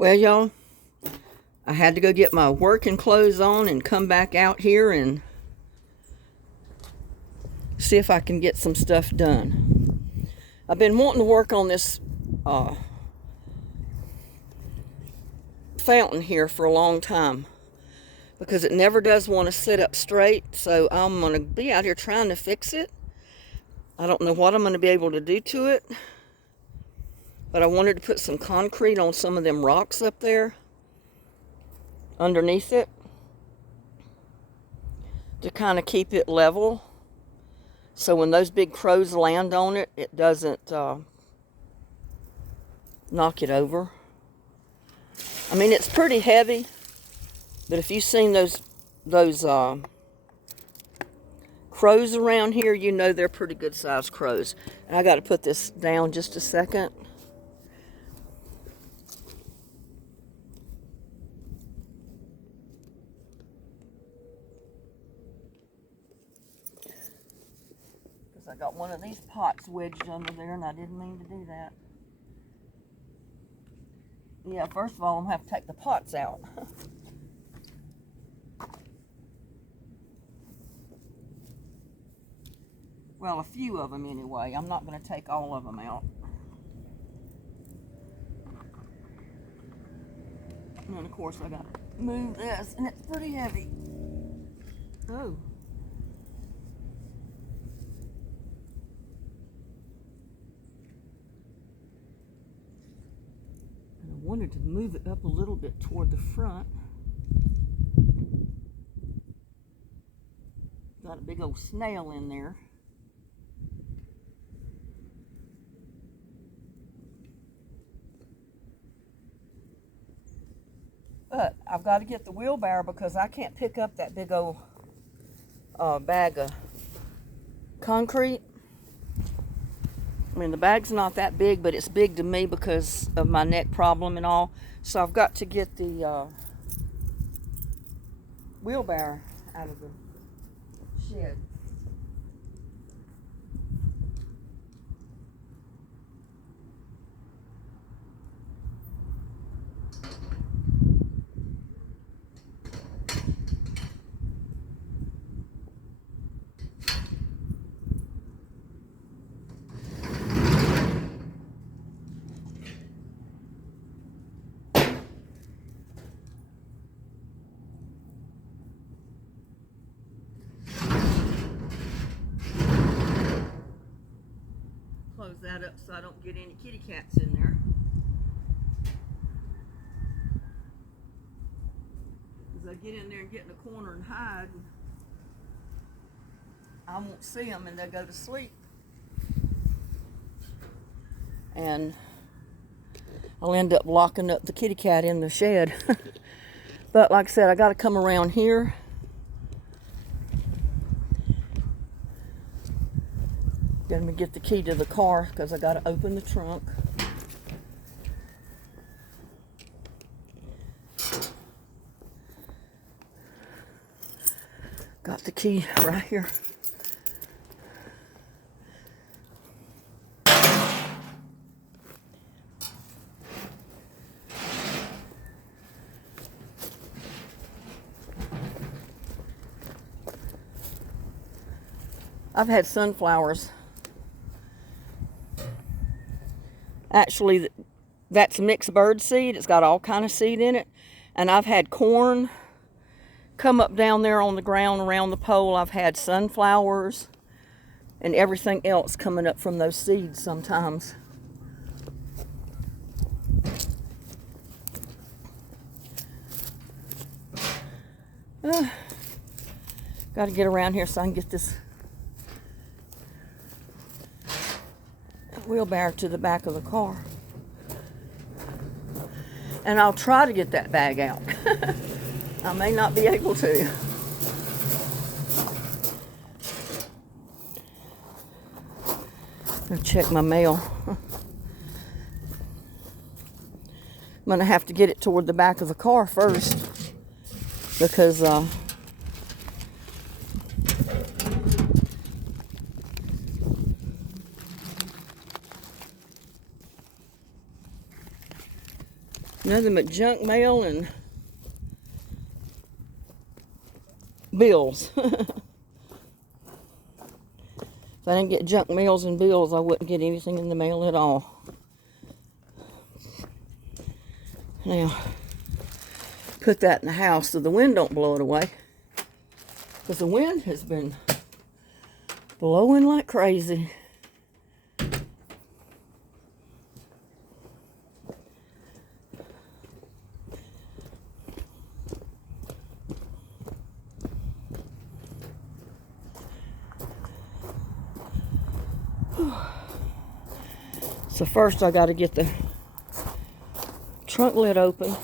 Well, y'all, I had to go get my working clothes on and come back out here and see if I can get some stuff done. I've been wanting to work on this fountain here for a long time because it never does want to sit up straight, so I'm going to be out here trying to fix it. I don't know what I'm going to be able to do to it, but I wanted to put some concrete on some of them rocks up there underneath it to kind of keep it level, so when those big crows land on it, it doesn't knock it over. I mean, it's pretty heavy, but if you've seen those crows around here, you know they're pretty good sized crows. And I got to put this down just a second. Because I got one of these pots wedged under there and I didn't mean to do that. Yeah, first of all, I'm going to have to take the pots out. Well, a few of them anyway. I'm not going to take all of them out. And then, of course, I got to move this, and it's pretty heavy. Oh. And I wanted to move it up a little bit toward the front. Got a big old snail in there. But I've got to get the wheelbarrow because I can't pick up that big old bag of concrete. I mean, the bag's not that big, but it's big to me because of my neck problem and all. So I've got to get the wheelbarrow out of the shed. Close that up so I don't get any kitty cats in there. Because I get in there and get in a corner and hide, I won't see them and they'll go to sleep. And I'll end up locking up the kitty cat in the shed. But like I said, I got to come around here. Let me get the key to the car because I got to open the trunk. Got the key right here. I've had sunflowers. Actually, that's mixed bird seed. It's got all kind of seed in it. And I've had corn come up down there on the ground around the pole. I've had sunflowers and everything else coming up from those seeds sometimes. Got to get around here so I can get this wheelbarrow to the back of the car. And I'll try to get that bag out. I may not be able to. I'll check my mail. I'm going to have to get it toward the back of the car first because Nothing but junk mail and bills. If I didn't get junk mails and bills, I wouldn't get anything in the mail at all. Now, put that in the house so the wind don't blow it away. Because the wind has been blowing like crazy. So first I got to get the trunk lid open.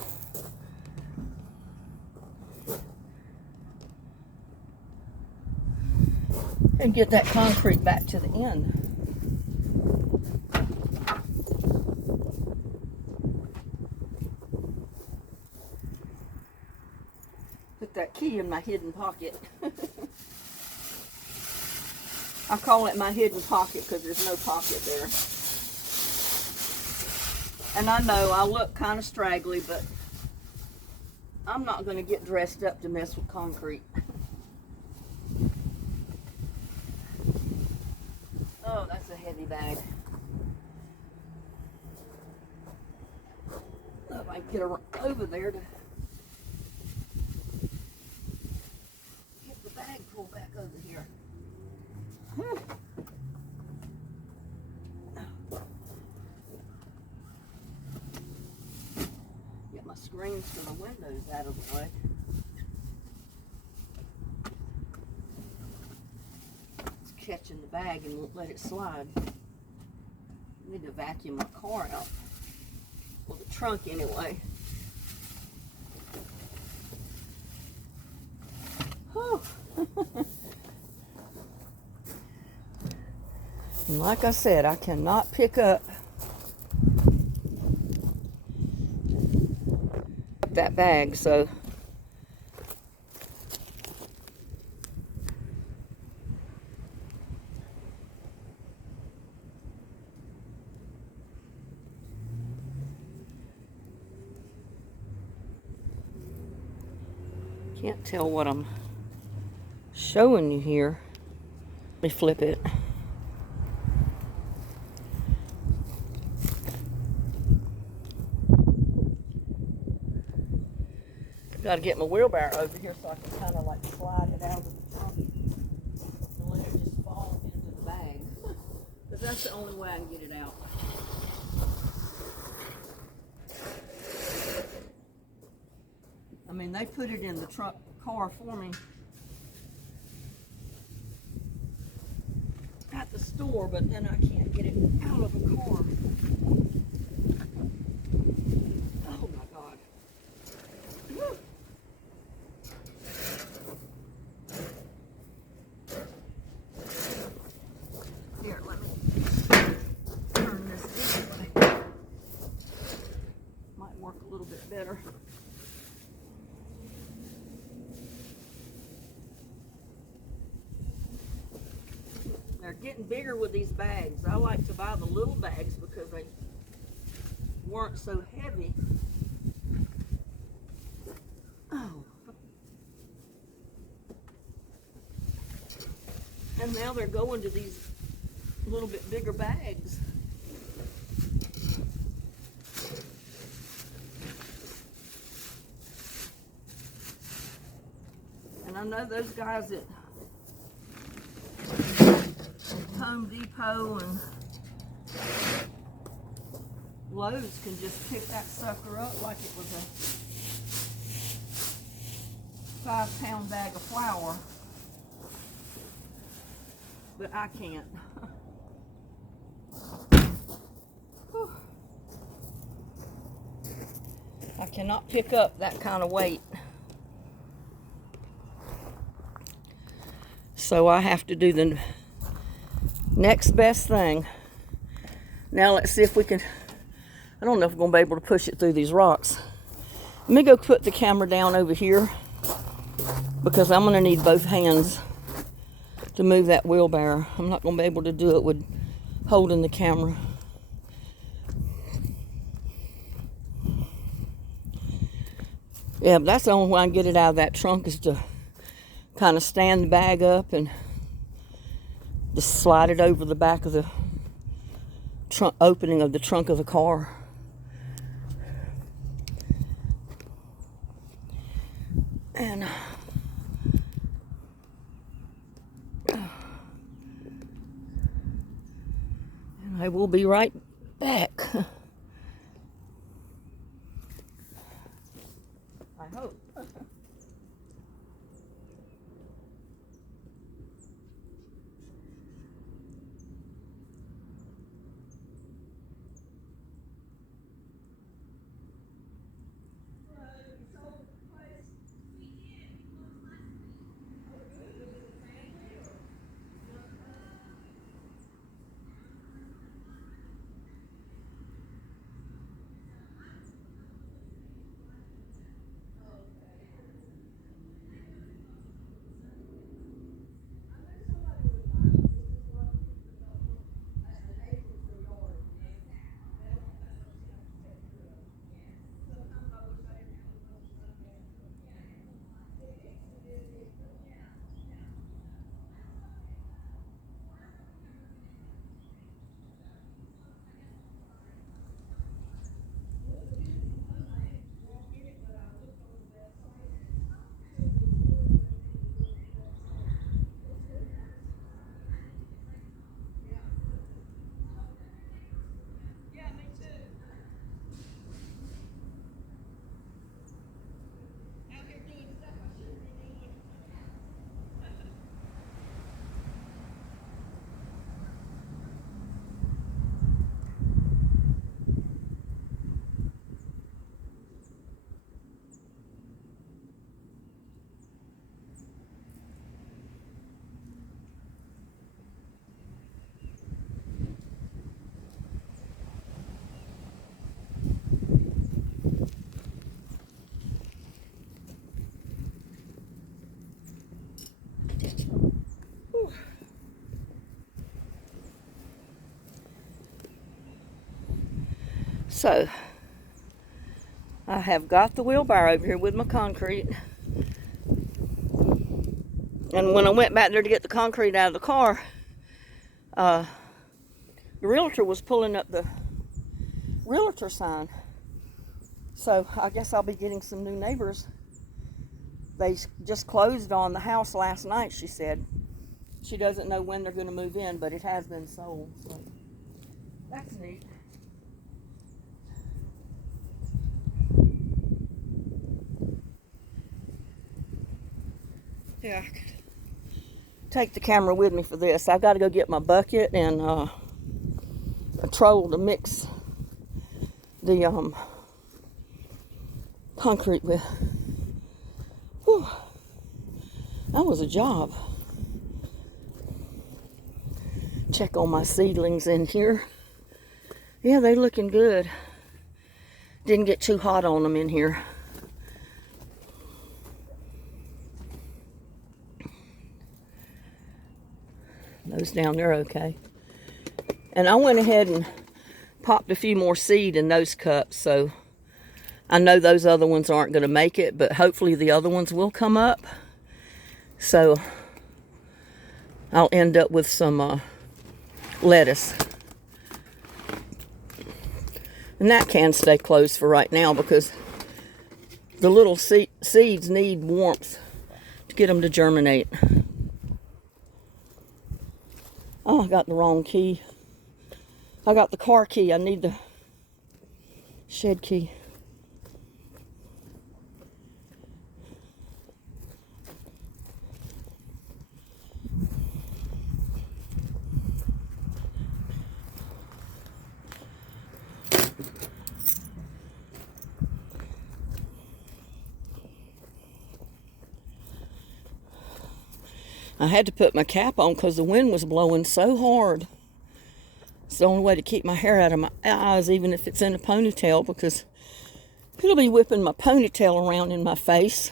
And get that concrete back to the end. Put that key in my hidden pocket. I call it my hidden pocket because there's no pocket there. And I know I look kind of straggly, but I'm not going to get dressed up to mess with concrete. Oh, that's a heavy bag. Oh, if I can get her over there to get the bag pulled back over here. Get my screens for the windows out of the way. Catching the bag and won't let it slide. I need to vacuum my car out. Well, the trunk anyway. Whew. And like I said, I cannot pick up that bag, so can't tell what I'm showing you here. Let me flip it. Got to get my wheelbarrow over here so I can kind of like slide it out of the trunk and let it just fall into the bag. Because that's the only way I can get it out. I mean, they put it in the car for me at the store, but then I can't get it out of the car. Oh my God. Woo. Here, let me turn this this way. Might work a little bit better. They're getting bigger with these bags. I like to buy the little bags because they weren't so heavy. Oh. And now they're going to these little bit bigger bags. And I know those guys at Home Depot and Lowe's can just pick that sucker up like it was a 5-pound bag of flour, but I can't. I cannot pick up that kind of weight, so I have to do the next best thing. Now let's see if we can, I don't know if we're going to be able to push it through these rocks. Let me go put the camera down over here because I'm going to need both hands to move that wheelbarrow. I'm not going to be able to do it with holding the camera. Yeah, but that's the only way I can get it out of that trunk is to kind of stand the bag up and just slide it over the back of the trunk opening of the trunk of the car. And I will be right back. I hope. So, I have got the wheelbarrow over here with my concrete. And when I went back there to get the concrete out of the car, the realtor was pulling up the realtor sign. So, I guess I'll be getting some new neighbors. They just closed on the house last night, she said. She doesn't know when they're going to move in, but it has been sold. So, that's neat. Yeah, I could take the camera with me for this. I got to go get my bucket and a troll to mix the concrete with. Whew. That was a job. Check on my seedlings in here. Yeah, they looking good. Didn't get too hot on them in here. Those down there okay. And I went ahead and popped a few more seed in those cups, so I know those other ones aren't going to make it, but hopefully the other ones will come up. So I'll end up with some lettuce. And that can stay closed for right now because the little seeds need warmth to get them to germinate. Oh, I got the wrong key. I got the car key. I need the shed key. I had to put my cap on because the wind was blowing so hard. It's the only way to keep my hair out of my eyes, even if it's in a ponytail, because it'll be whipping my ponytail around in my face.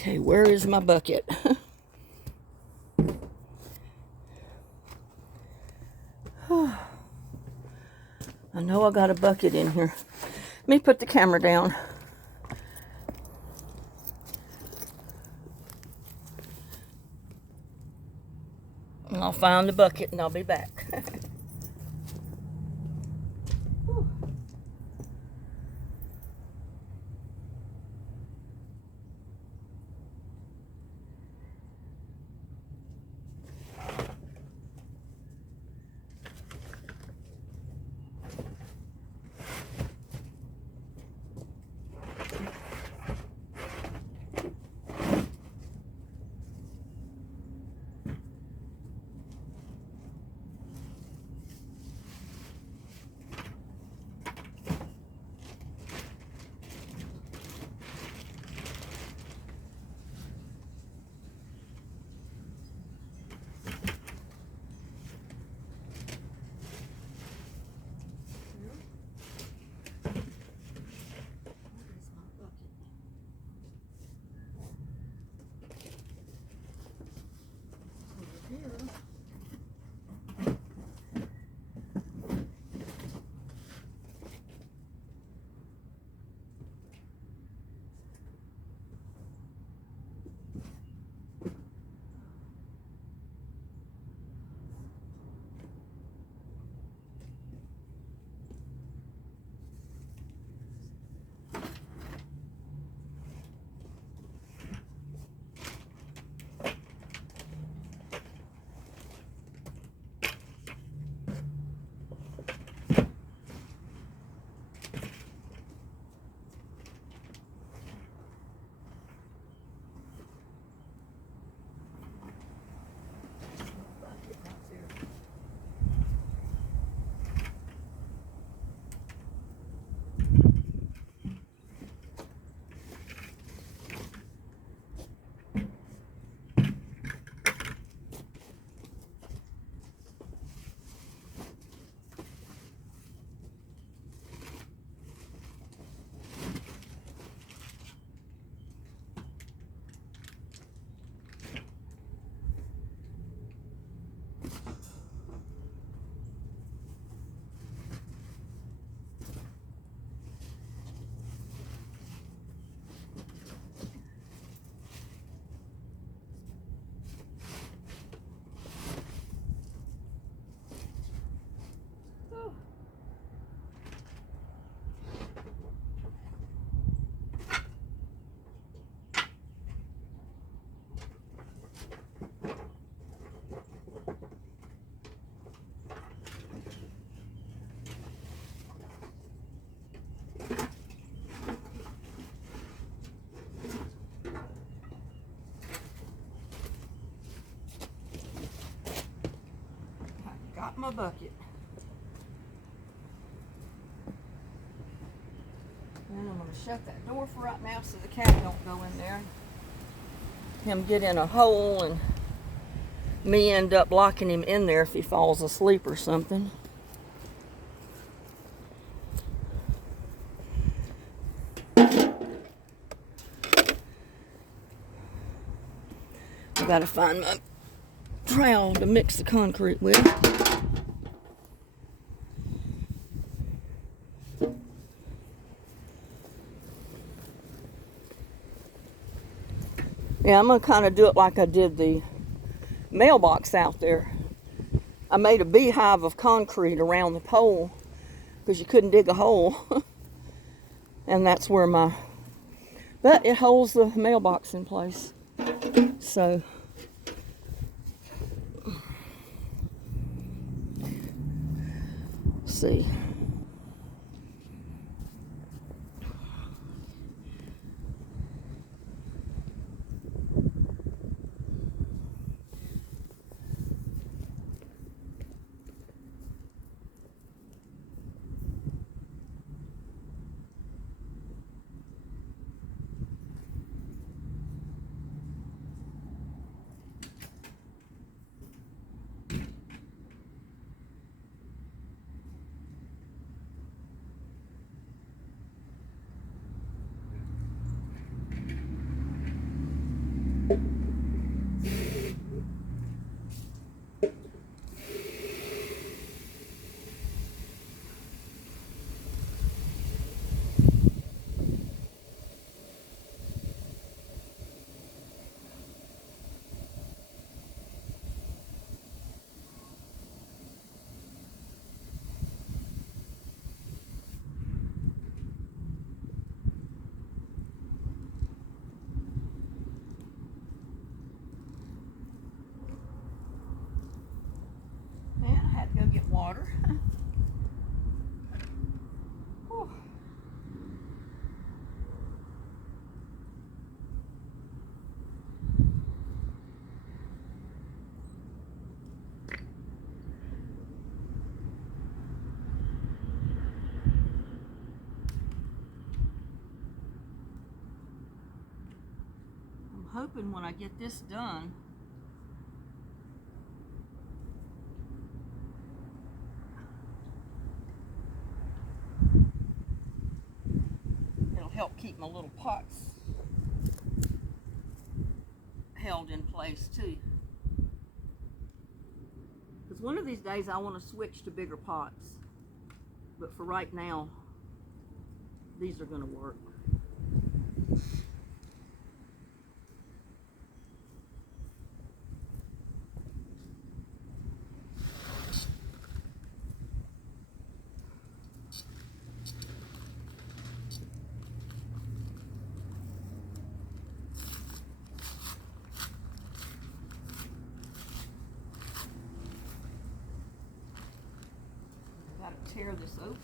Okay, where is my bucket? I know I got a bucket in here. Let me put the camera down. And I'll find the bucket and I'll be back. Got my bucket. And I'm going to shut that door for right now so the cat don't go in there. Him get in a hole and me end up locking him in there if he falls asleep or something. I gotta find my trowel to mix the concrete with. Yeah, I'm gonna kind of do it like I did the mailbox out there. I made a beehive of concrete around the pole because you couldn't dig a hole. And that's where but it holds the mailbox in place. So, let's see. water. Whew. I'm hoping when I get this done, it'll help keep my little pots held in place too. Because one of these days I want to switch to bigger pots. But for right now, these are going to work. Got to tear this open.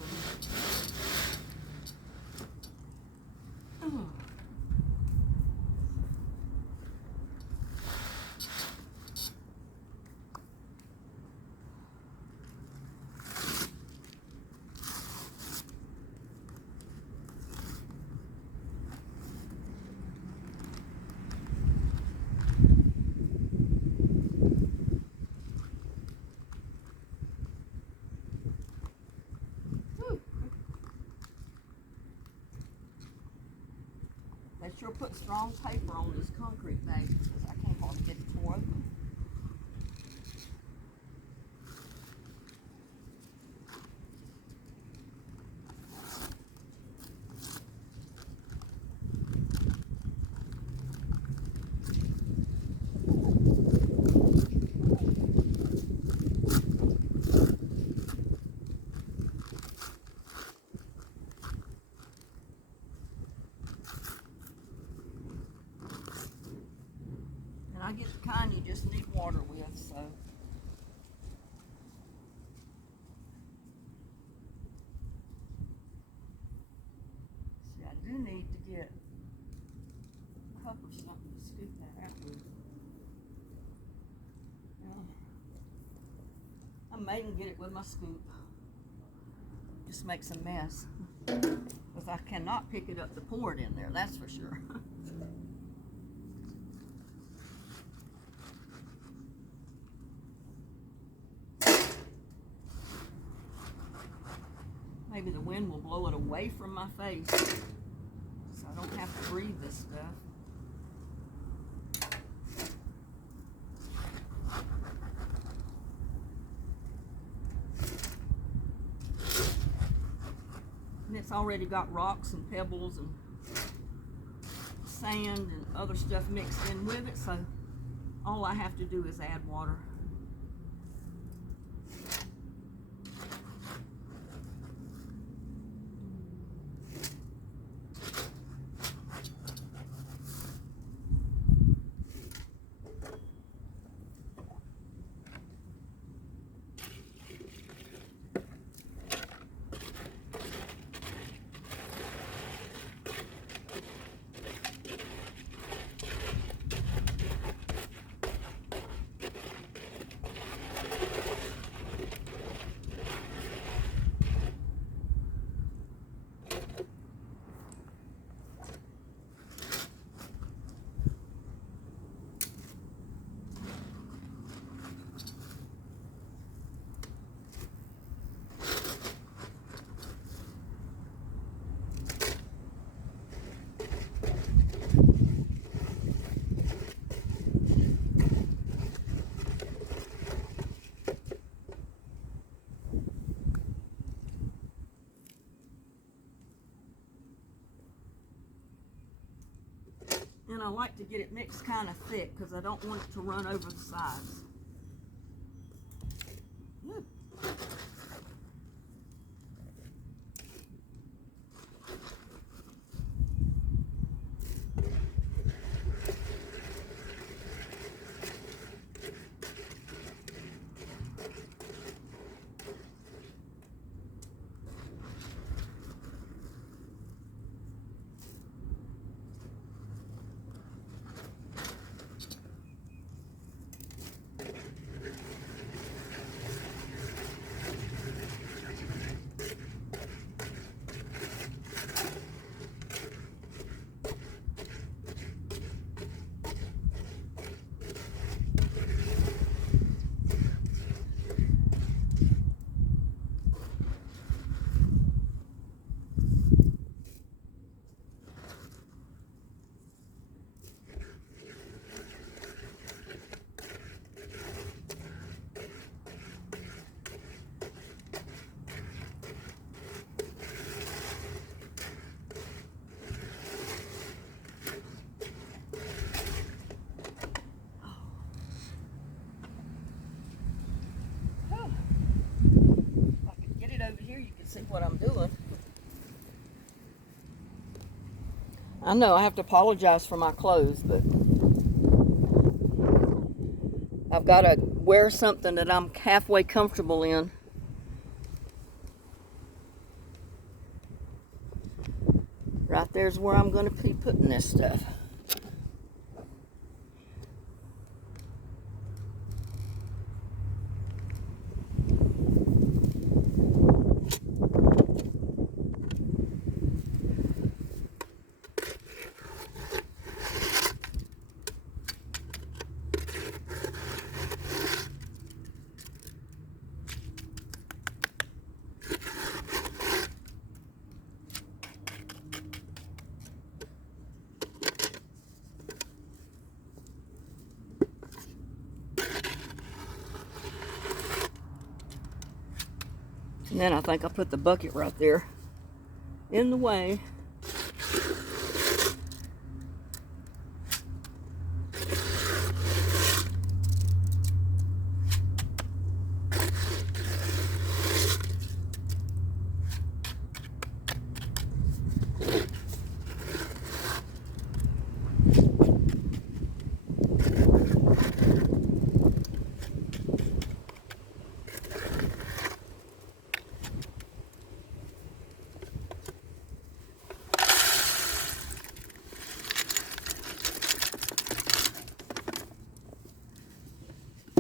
They sure put strong paper on this concrete base because I can't hardly get it tore open. I get the kind you just need water with, so. See, I do need to get a cup or something to scoop that out with. I may even get it with my scoop. Just makes a mess. Because I cannot pick it up to pour it in there, that's for sure. Maybe the wind will blow it away from my face so I don't have to breathe this stuff. And it's already got rocks and pebbles and sand and other stuff mixed in with it, so all I have to do is add water. And I like to get it mixed kind of thick because I don't want it to run over the sides. Ooh. See what I'm doing. I know I have to apologize for my clothes, but I've got to wear something that I'm halfway comfortable in. Right there's where I'm going to be putting this stuff. And then I think I'll put the bucket right there in the way.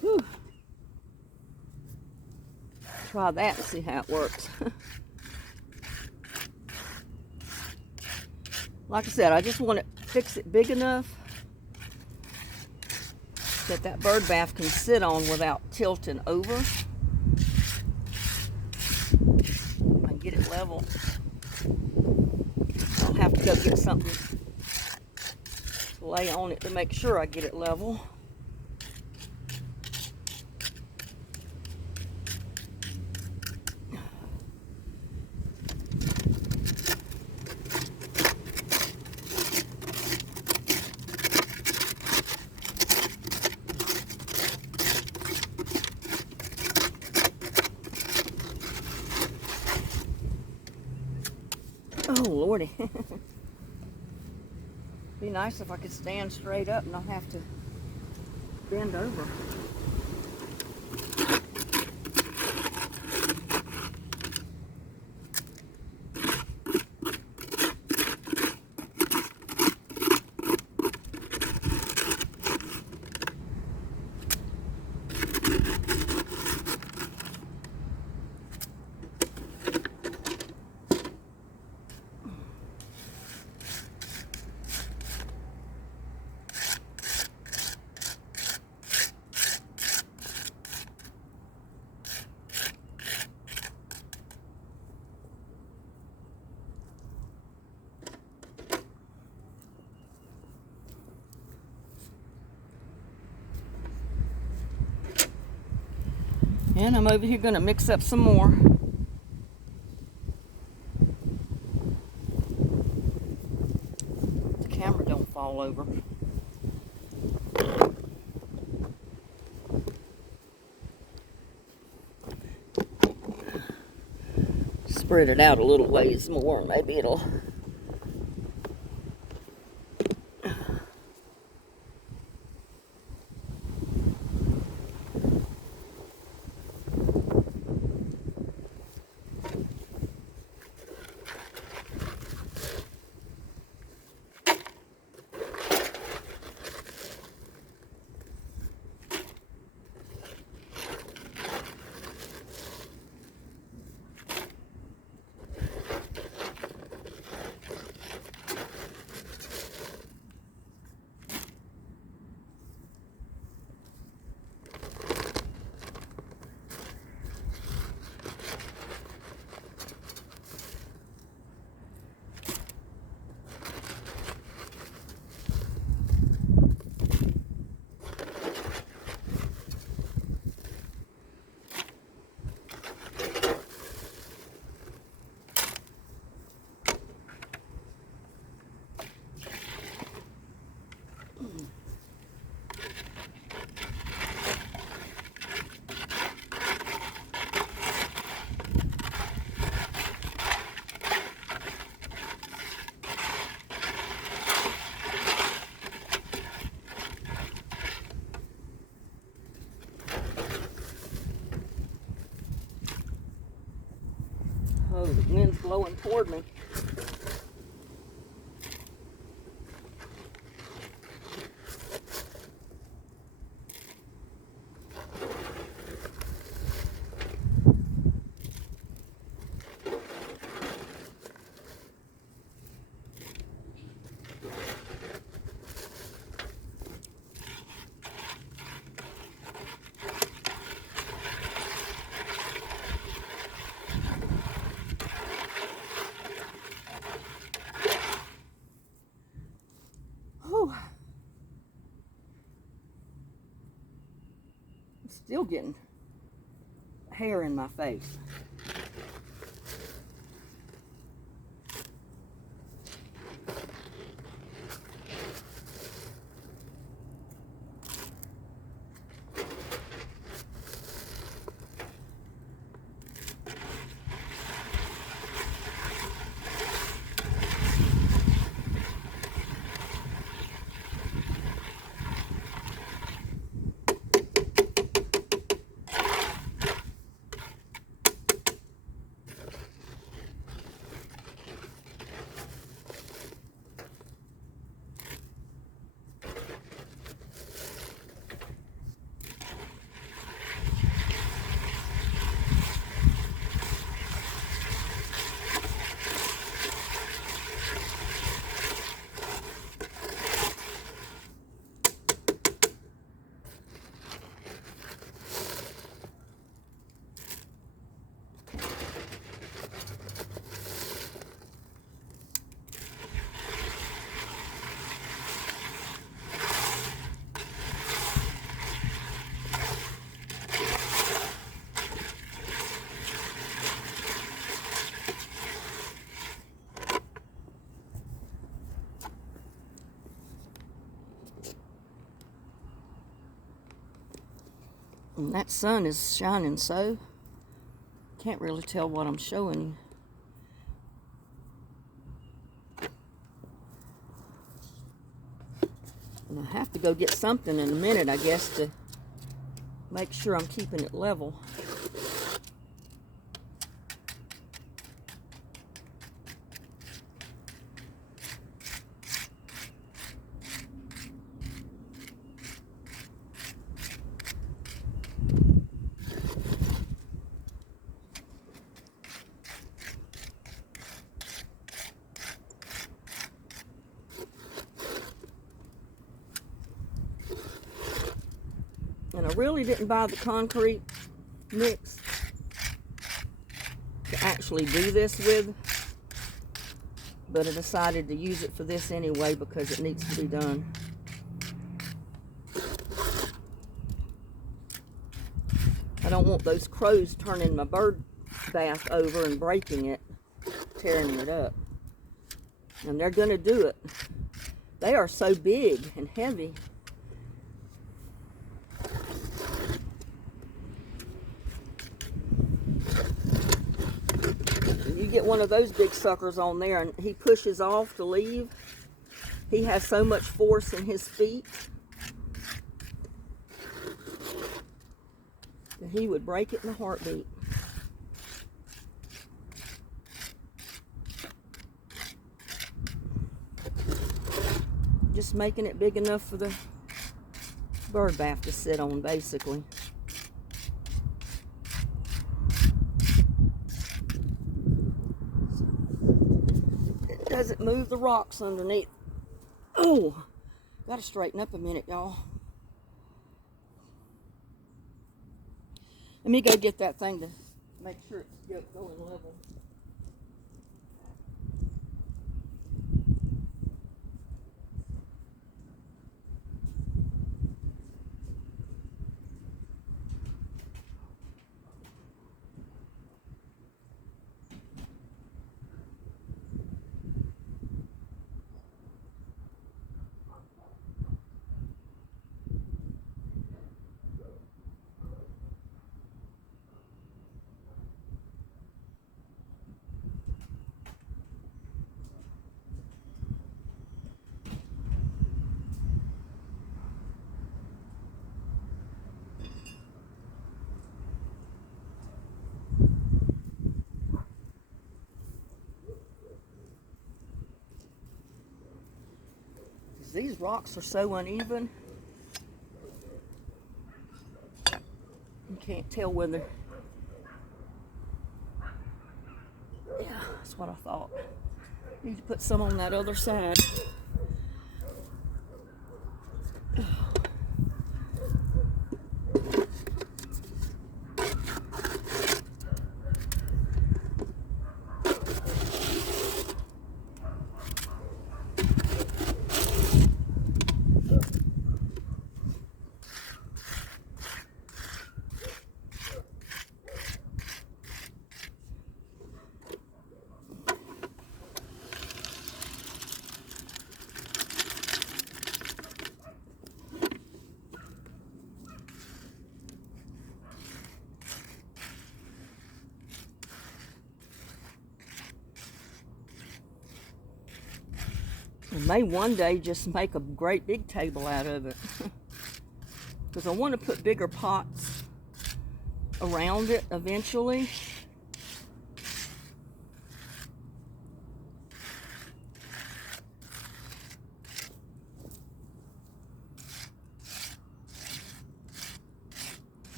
Whew. Try that and see how it works. Like I said, I just want to fix it big enough that that bird bath can sit on without tilting over. And get it level. I'll have to go get something to lay on it to make sure I get it level. Oh, Lordy. Be nice if I could stand straight up and not have to bend over. And I'm over here going to mix up some more. The camera don't fall over. Spread it out a little ways more, maybe it'll... Oh, the wind's blowing toward me. Whew. I'm still getting hair in my face. And that sun is shining so, can't really tell what I'm showing you. And I have to go get something in a minute, I guess, to make sure I'm keeping it level. And I really didn't buy the concrete mix to actually do this with, but I decided to use it for this anyway because it needs to be done. I don't want those crows turning my bird bath over and breaking it, tearing it up. And they're going to do it. They are so big and heavy. You get one of those big suckers on there and he pushes off to leave. He has so much force in his feet that he would break it in a heartbeat. Just making it big enough for the bird bath to sit on, basically. It doesn't move the rocks underneath. Oh, gotta straighten up a minute, y'all. Let me go get that thing to make sure it's going level. these rocks are so uneven. You can't tell whether. Yeah, that's what I thought. Need to put some on that other side. I may one day just make a great big table out of it. Because I want to put bigger pots around it eventually.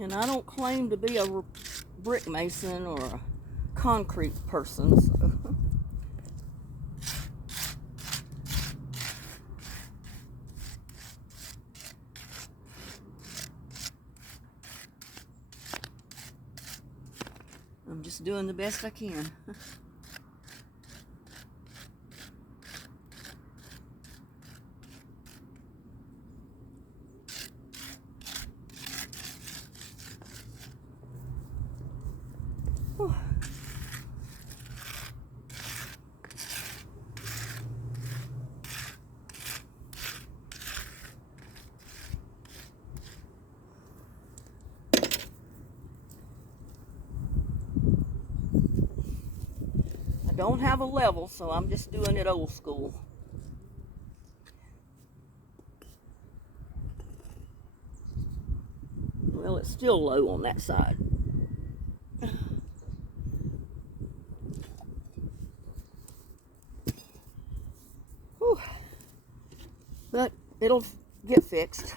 And I don't claim to be a brick mason or a concrete person, so. I'm just doing the best I can. I don't have a level, so I'm just doing it old school. Well, it's still low on that side. Whew. But it'll get fixed.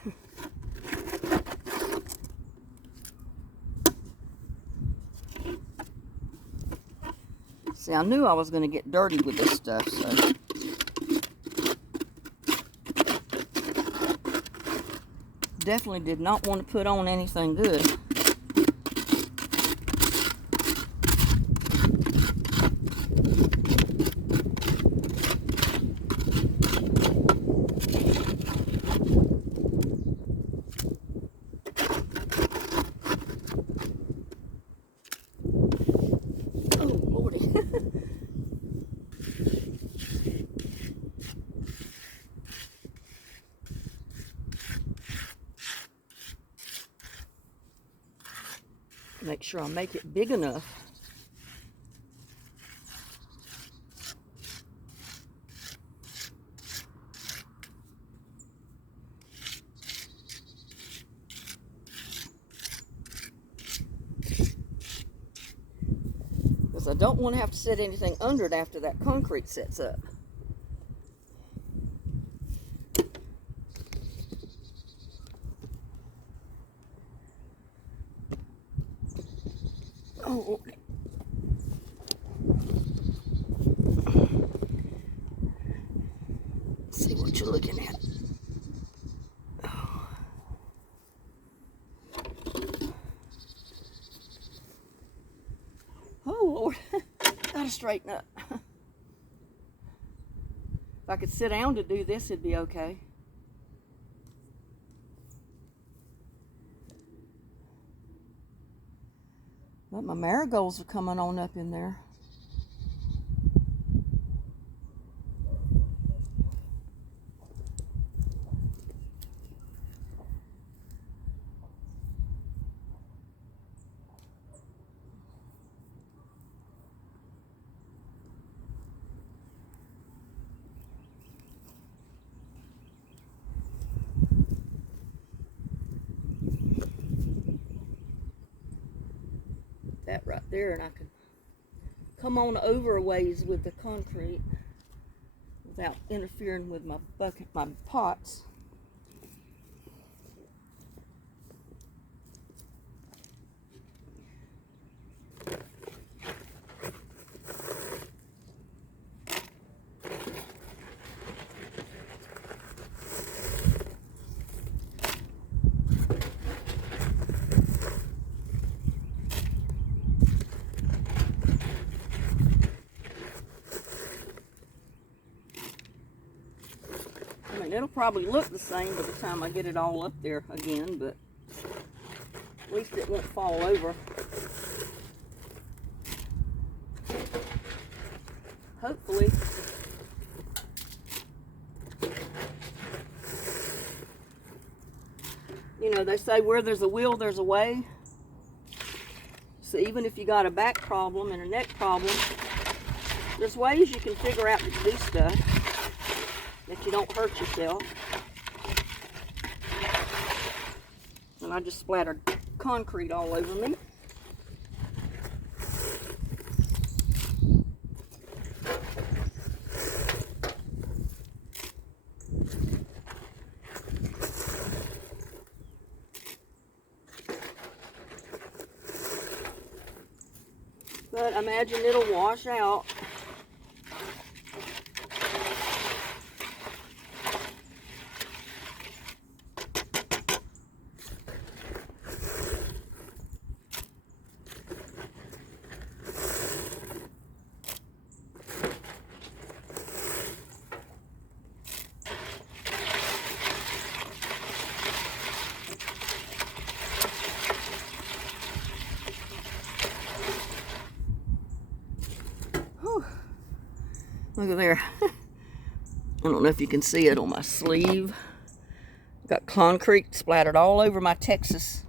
See, I knew I was going to get dirty with this stuff, so. Definitely did not want to put on anything good. Make sure I make it big enough. Because I don't want to have to set anything under it after that concrete sets up. Oh, see what you're looking at. Oh, Lord. Gotta straighten up. If I could sit down to do this, it'd be okay. But my marigolds are coming on up in there. there and I can come on over a ways with the concrete without interfering with my bucket, my pots. I mean, it'll probably look the same by the time I get it all up there again, but at least it won't fall over. Hopefully. You know, they say where there's a will, there's a way. So even if you got a back problem and a neck problem, there's ways you can figure out to do stuff that you don't hurt yourself. And I just splattered concrete all over me. But I imagine it'll wash out. Look at there. I don't know if you can see it on my sleeve. Got concrete splattered all over my Texas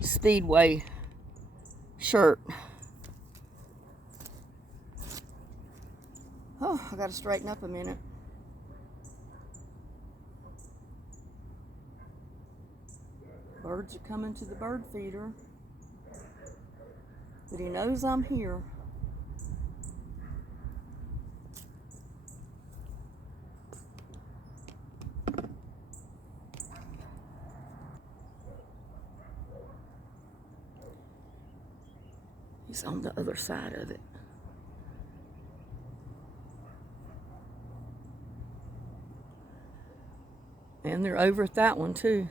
Speedway shirt. Oh, I gotta straighten up a minute. Birds are coming to the bird feeder. But he knows I'm here. He's on the other side of it. And they're over at that one too.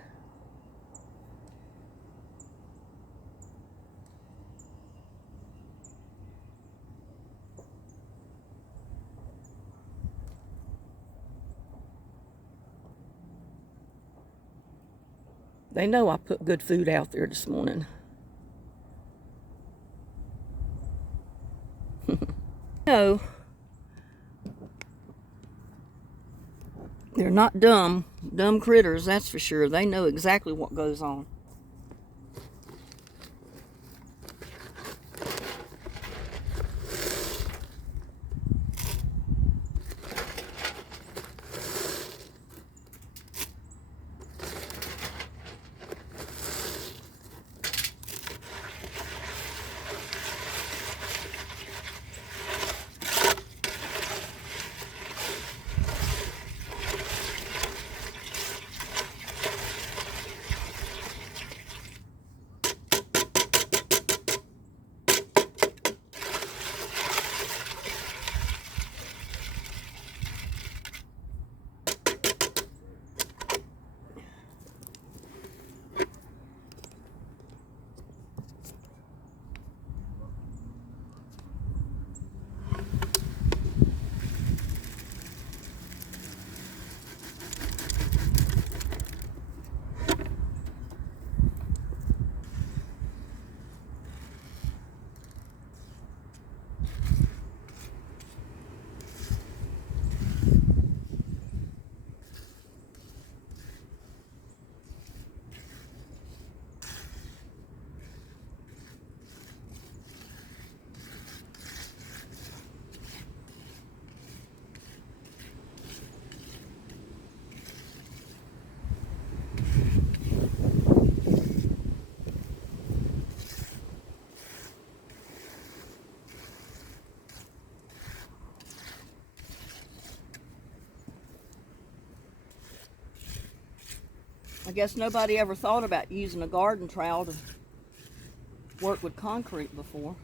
They know I put good food out there this morning. No, they're not dumb critters, that's for sure. They know exactly what goes on. I guess nobody ever thought about using a garden trowel to work with concrete before.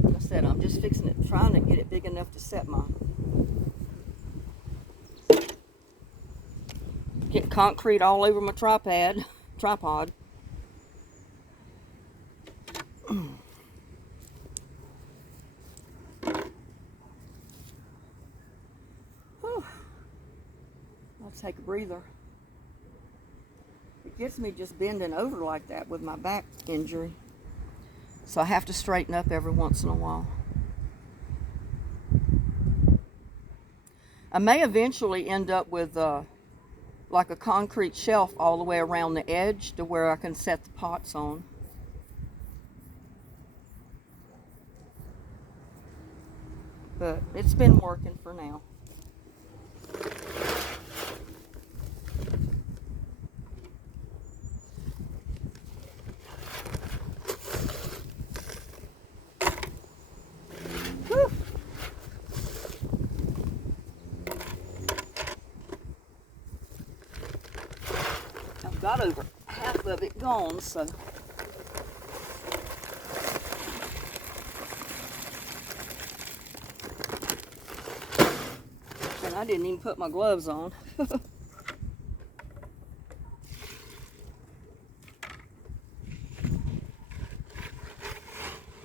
Like I said, I'm just fixing it, trying to get it big enough to set my get concrete all over my tripod. Whew. I'll take a breather. It gets me just bending over like that with my back injury. So I have to straighten up every once in a while. I may eventually end up with like a concrete shelf all the way around the edge to where I can set the pots on. But it's been working for now. Whew. I've got over half of it gone, so and I didn't even put my gloves on.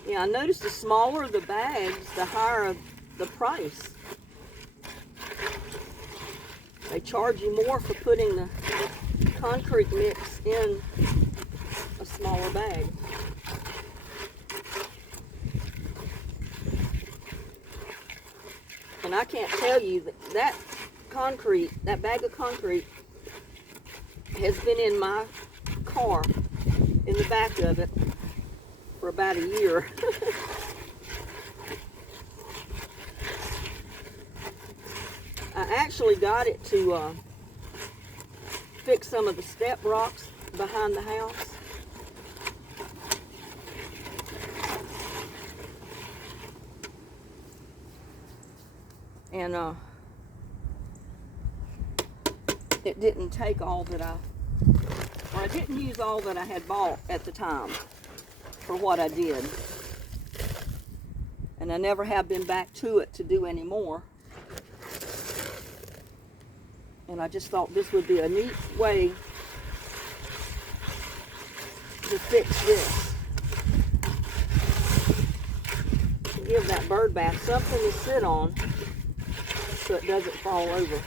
Yeah, I noticed the smaller the bags, the higher the price. They charge you more for putting the concrete mix in a smaller bag. And I can't tell you that that bag of concrete has been in my car, in the back of it, for about a year. I actually got it to fix some of the step rocks behind the house. And it didn't take all that I didn't use all that I had bought at the time for what I did. And I never have been back to it to do any more. And I just thought this would be a neat way to fix this. To give that bird bath something to sit on so it doesn't fall over.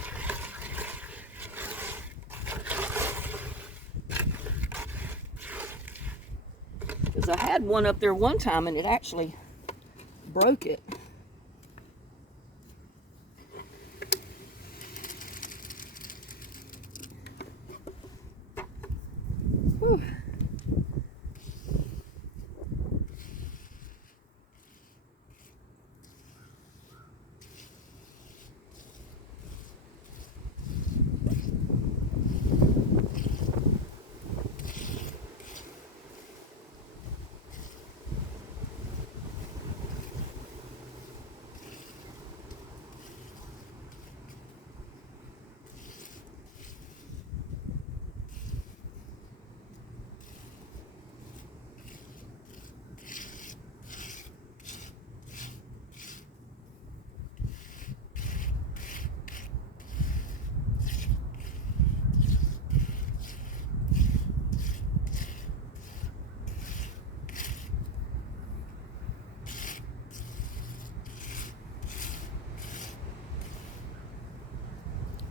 Because I had one up there one time and it actually broke it. Whew.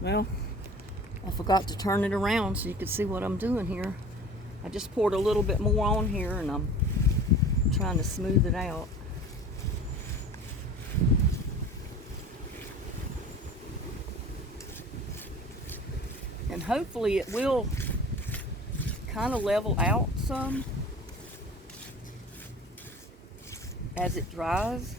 Well, I forgot to turn it around so you can see what I'm doing here. I just poured a little bit more on here and I'm trying to smooth it out. And hopefully it will kind of level out some as it dries.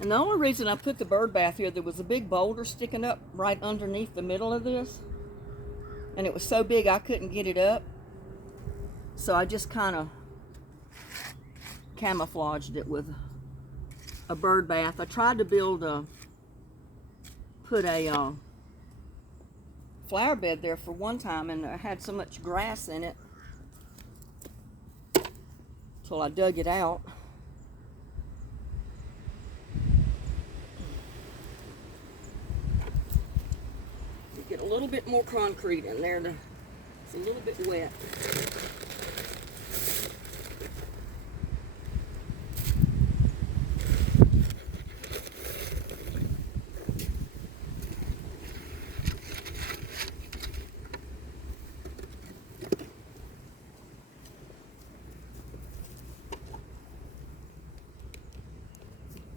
And the only reason I put the bird bath here, there was a big boulder sticking up right underneath the middle of this. And it was so big I couldn't get it up. So I just kind of camouflaged it with a bird bath. I tried to put a flower bed there for one time, and I had so much grass in it till I dug it out. Get a little bit more concrete in there. It's a little bit wet.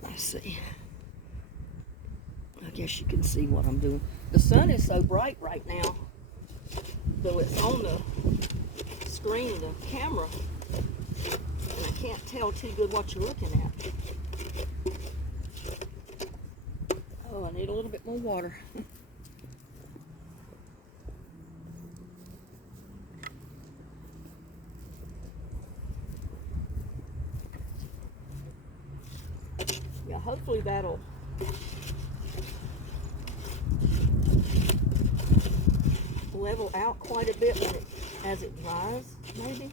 Let's see. I guess you can see what I'm doing. The sun is so bright right now, though it's on the screen, the camera, and I can't tell too good what you're looking at. Oh, I need a little bit more water. Yeah, hopefully that'll level out quite a bit as it dries, maybe.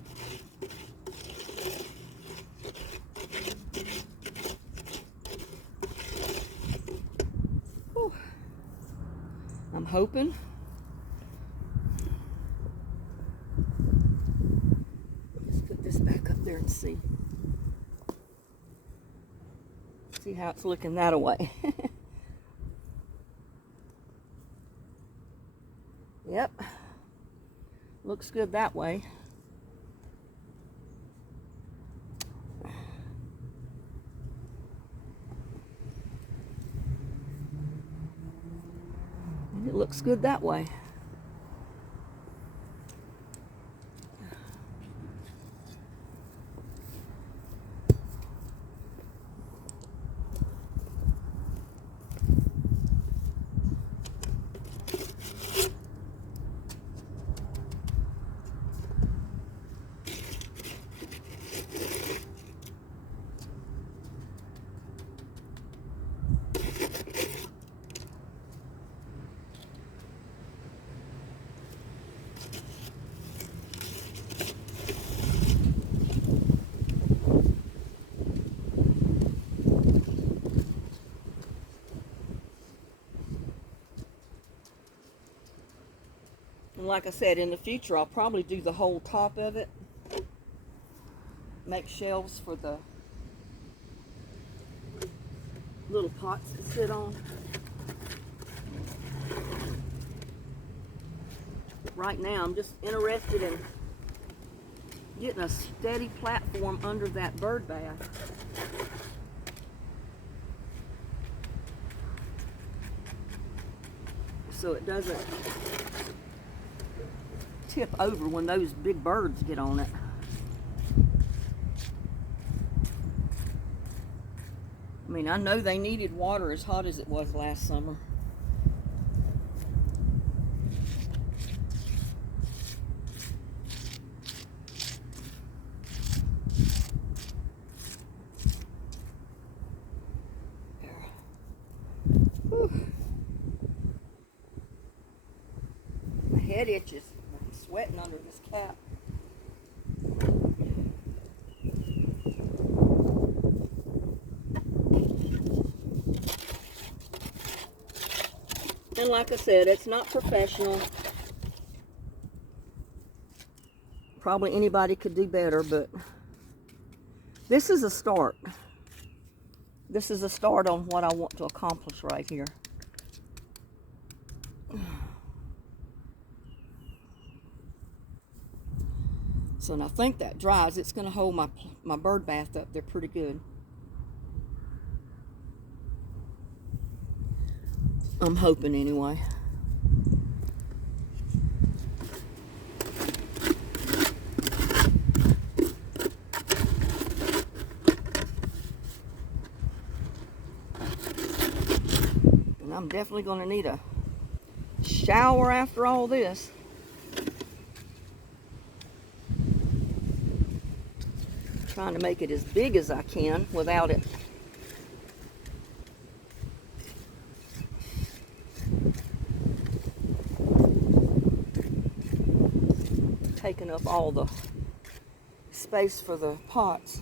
Whew. I'm hoping. Let's put this back up there and see. See how it's looking that way. Yep, looks good that way. And it looks good that way. And like I said, in the future, I'll probably do the whole top of it. Make shelves for the little pots to sit on. Right now, I'm just interested in getting a steady platform under that bird bath. So it doesn't tip over when those big birds get on it. I mean, I know they needed water as hot as it was last summer. My head itches. I'm sweating under this cap. And like I said, it's not professional. Probably anybody could do better, but this is a start. This is a start on what I want to accomplish right here. So, and I think that dries. It's going to hold my bird bath up there pretty good. I'm hoping anyway. And I'm definitely going to need a shower after all this. Trying to make it as big as I can without it taking up all the space for the pots.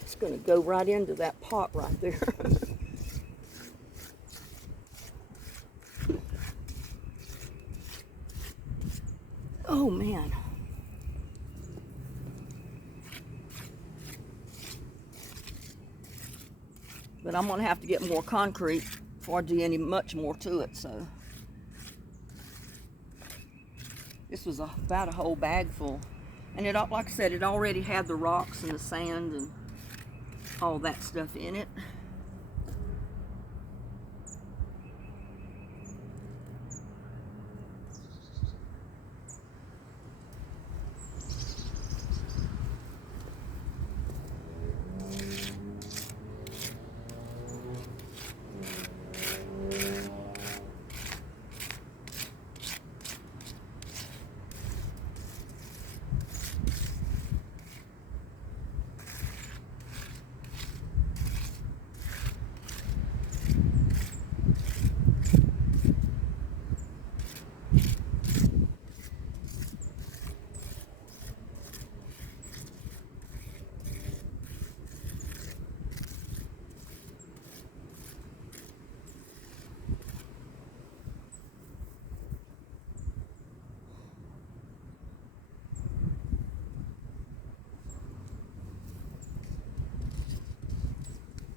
It's going to go right into that pot right there. Oh man. But I'm going to have to get more concrete before I do much more to it. So this was about a whole bag full. And it, like I said, it already had the rocks and the sand and all that stuff in it.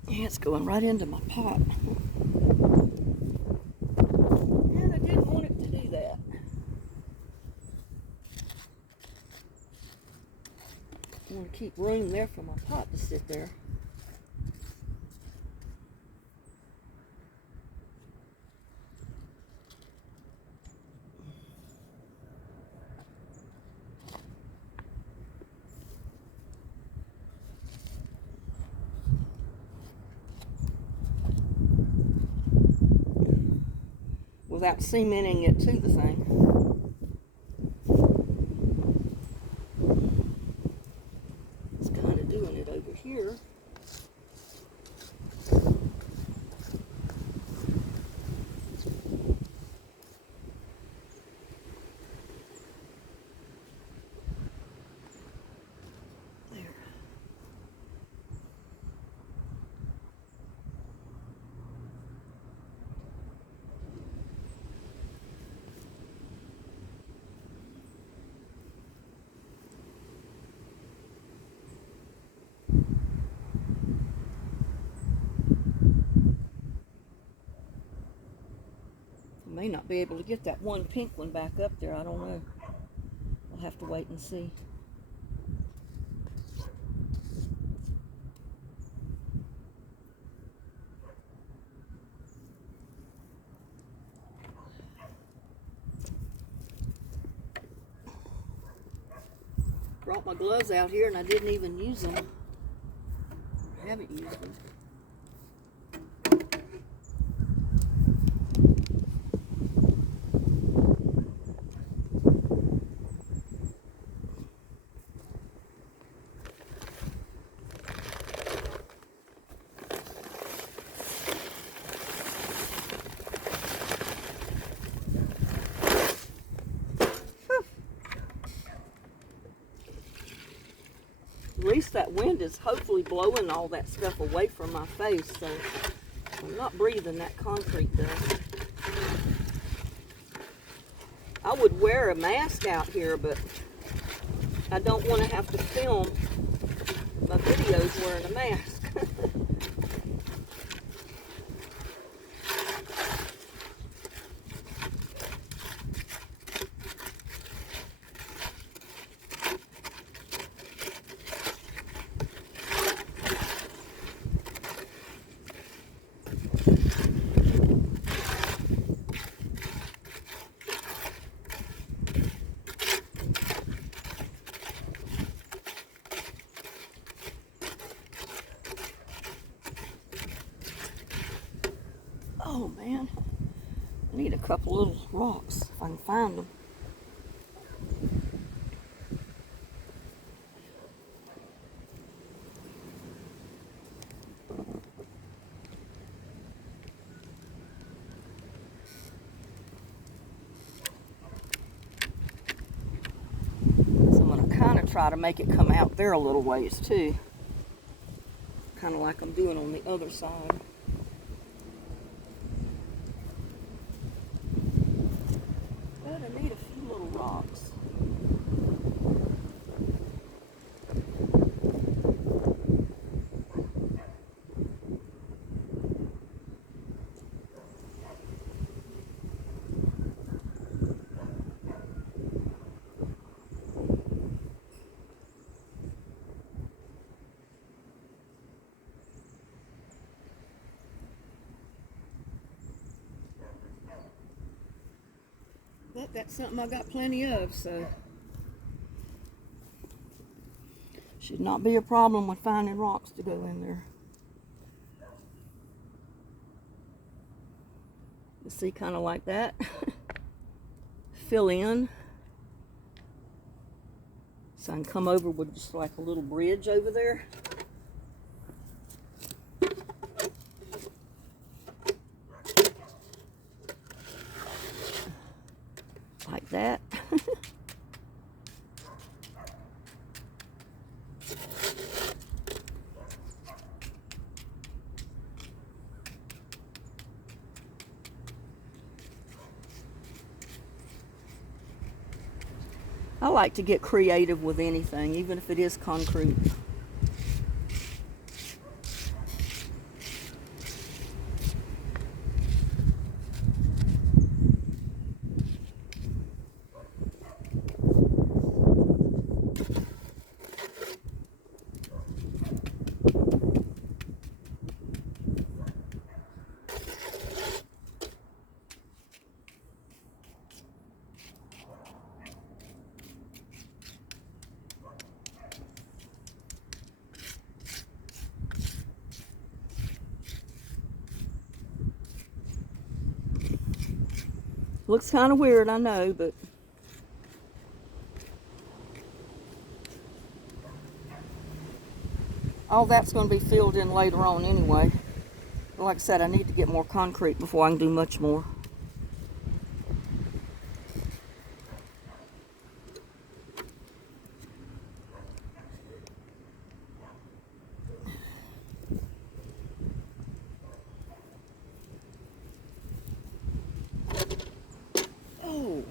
Yeah, it's going right into my pot. And I didn't want it to do that. I want to keep room there for my pot to sit there. Without cementing it to the thing. It's kind of doing it over here. There. May not be able to get that one pink one back up there. I don't know. We'll have to wait and see. Brought my gloves out here and I didn't even use them. I haven't used them. At least that wind is hopefully blowing all that stuff away from my face, so I'm not breathing that concrete dust. I would wear a mask out here, but I don't want to have to film my videos wearing a mask. Oh man, I need a couple little rocks if I can find them. So I'm going to kind of try to make it come out there a little ways too. Kind of like I'm doing on the other side. But I need a few little rocks. But that's something I got plenty of, so should not be a problem with finding rocks to go in there. You see, kind of like that. Fill in. So I can come over with just like a little bridge over there. Like that. I like to get creative with anything, even if it is concrete. Looks kind of weird, I know, but all that's going to be filled in later on anyway. Like I said, I need to get more concrete before I can do much more. Oh.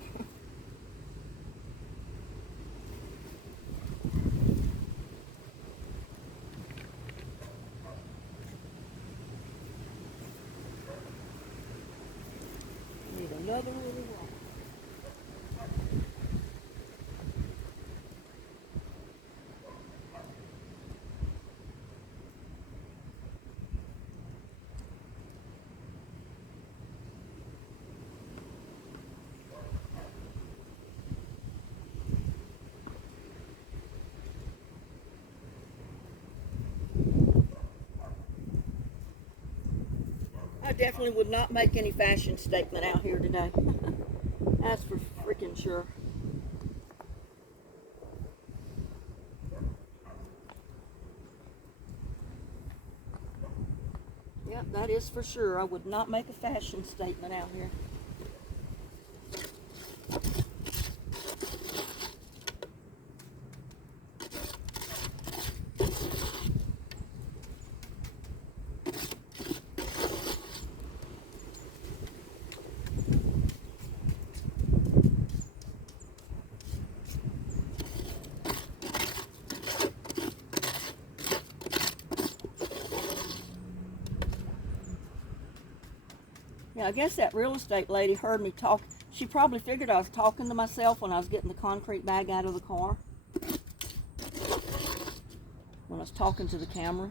definitely would not make any fashion statement out here today. That's for freaking sure. Yep, that is for sure. I would not make a fashion statement out here. Yeah, I guess that real estate lady heard me talk. She probably figured I was talking to myself when I was getting the concrete bag out of the car. When I was talking to the camera.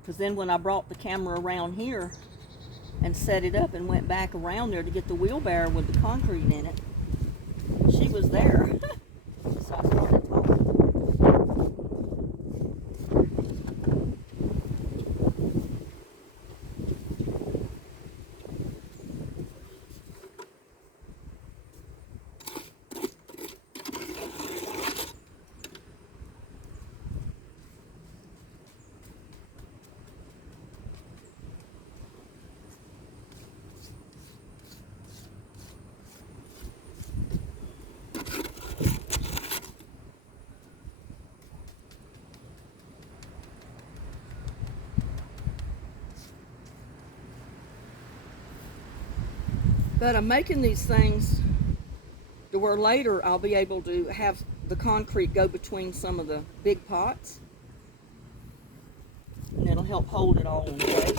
Because then when I brought the camera around here and set it up and went back around there to get the wheelbarrow with the concrete in it, she was there. So I started talking. But I'm making these things to where later I'll be able to have the concrete go between some of the big pots. And it'll help hold it all in place.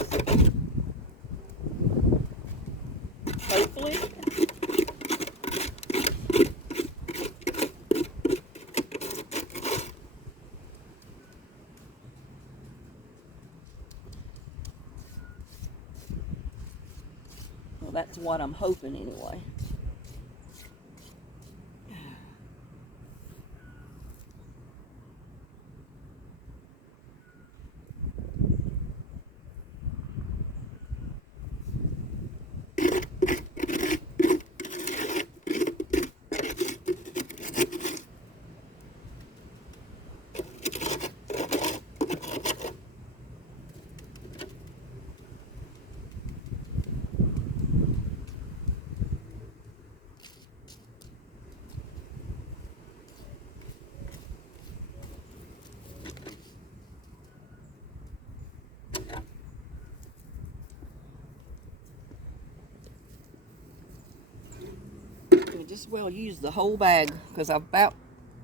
Hopefully. Well, that's what I'm hoping anyway. Just well use the whole bag because I've about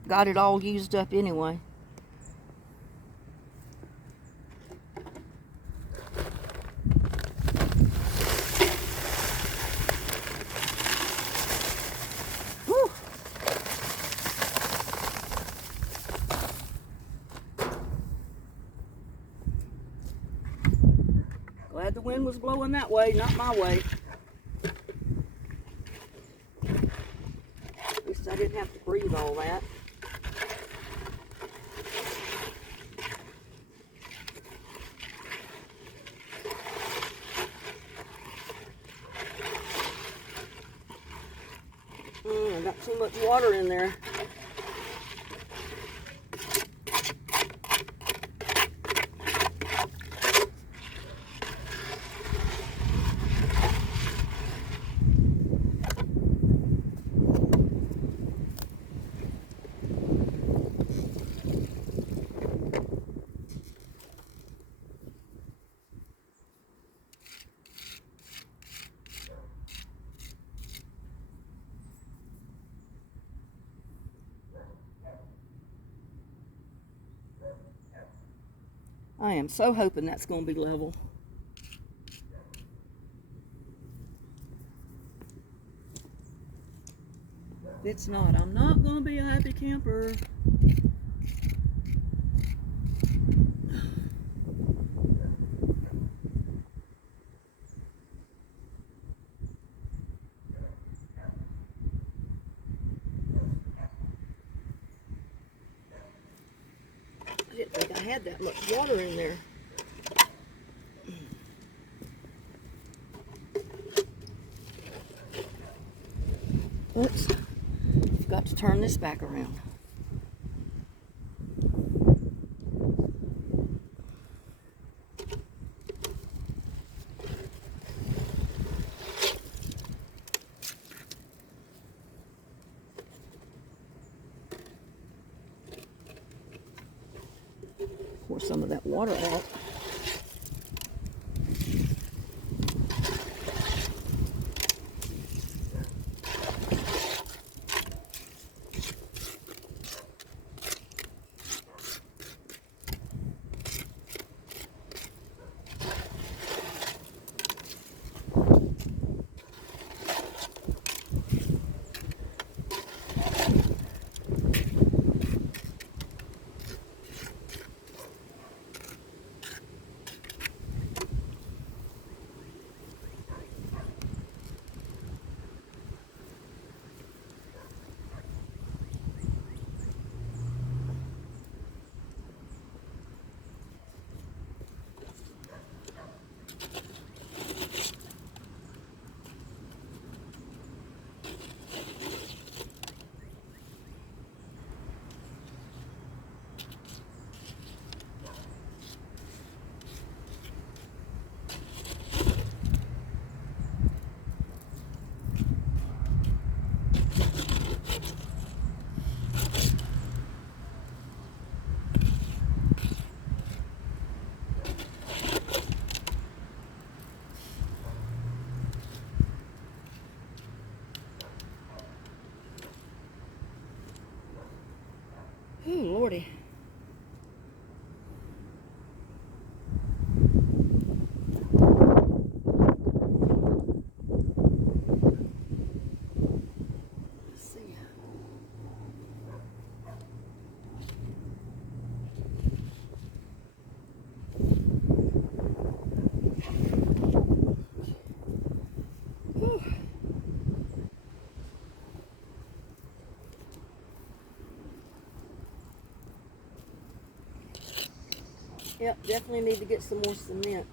got it all used up anyway. Whew. Glad the wind was blowing that way, not my way. At least I didn't have to breathe all that. I got too much water in there. I am so hoping that's going to be level. If it's not, I'm not going to be a happy camper. I didn't think I had that much water in there. Oops. Got to turn this back around. Pour some of that water out. Oh, Lordy. Let's see. Whew. Yep, definitely need to get some more cement.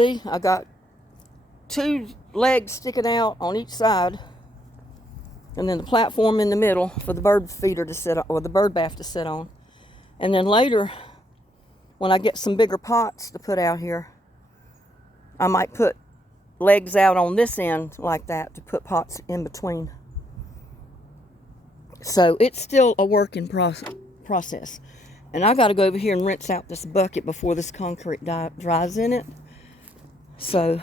See, I got 2 legs sticking out on each side, and then the platform in the middle for the bird feeder to sit on, or the bird bath to sit on. And then later, when I get some bigger pots to put out here, I might put legs out on this end like that to put pots in between. So it's still a work in process. And I got to go over here and rinse out this bucket before this concrete dries in it. So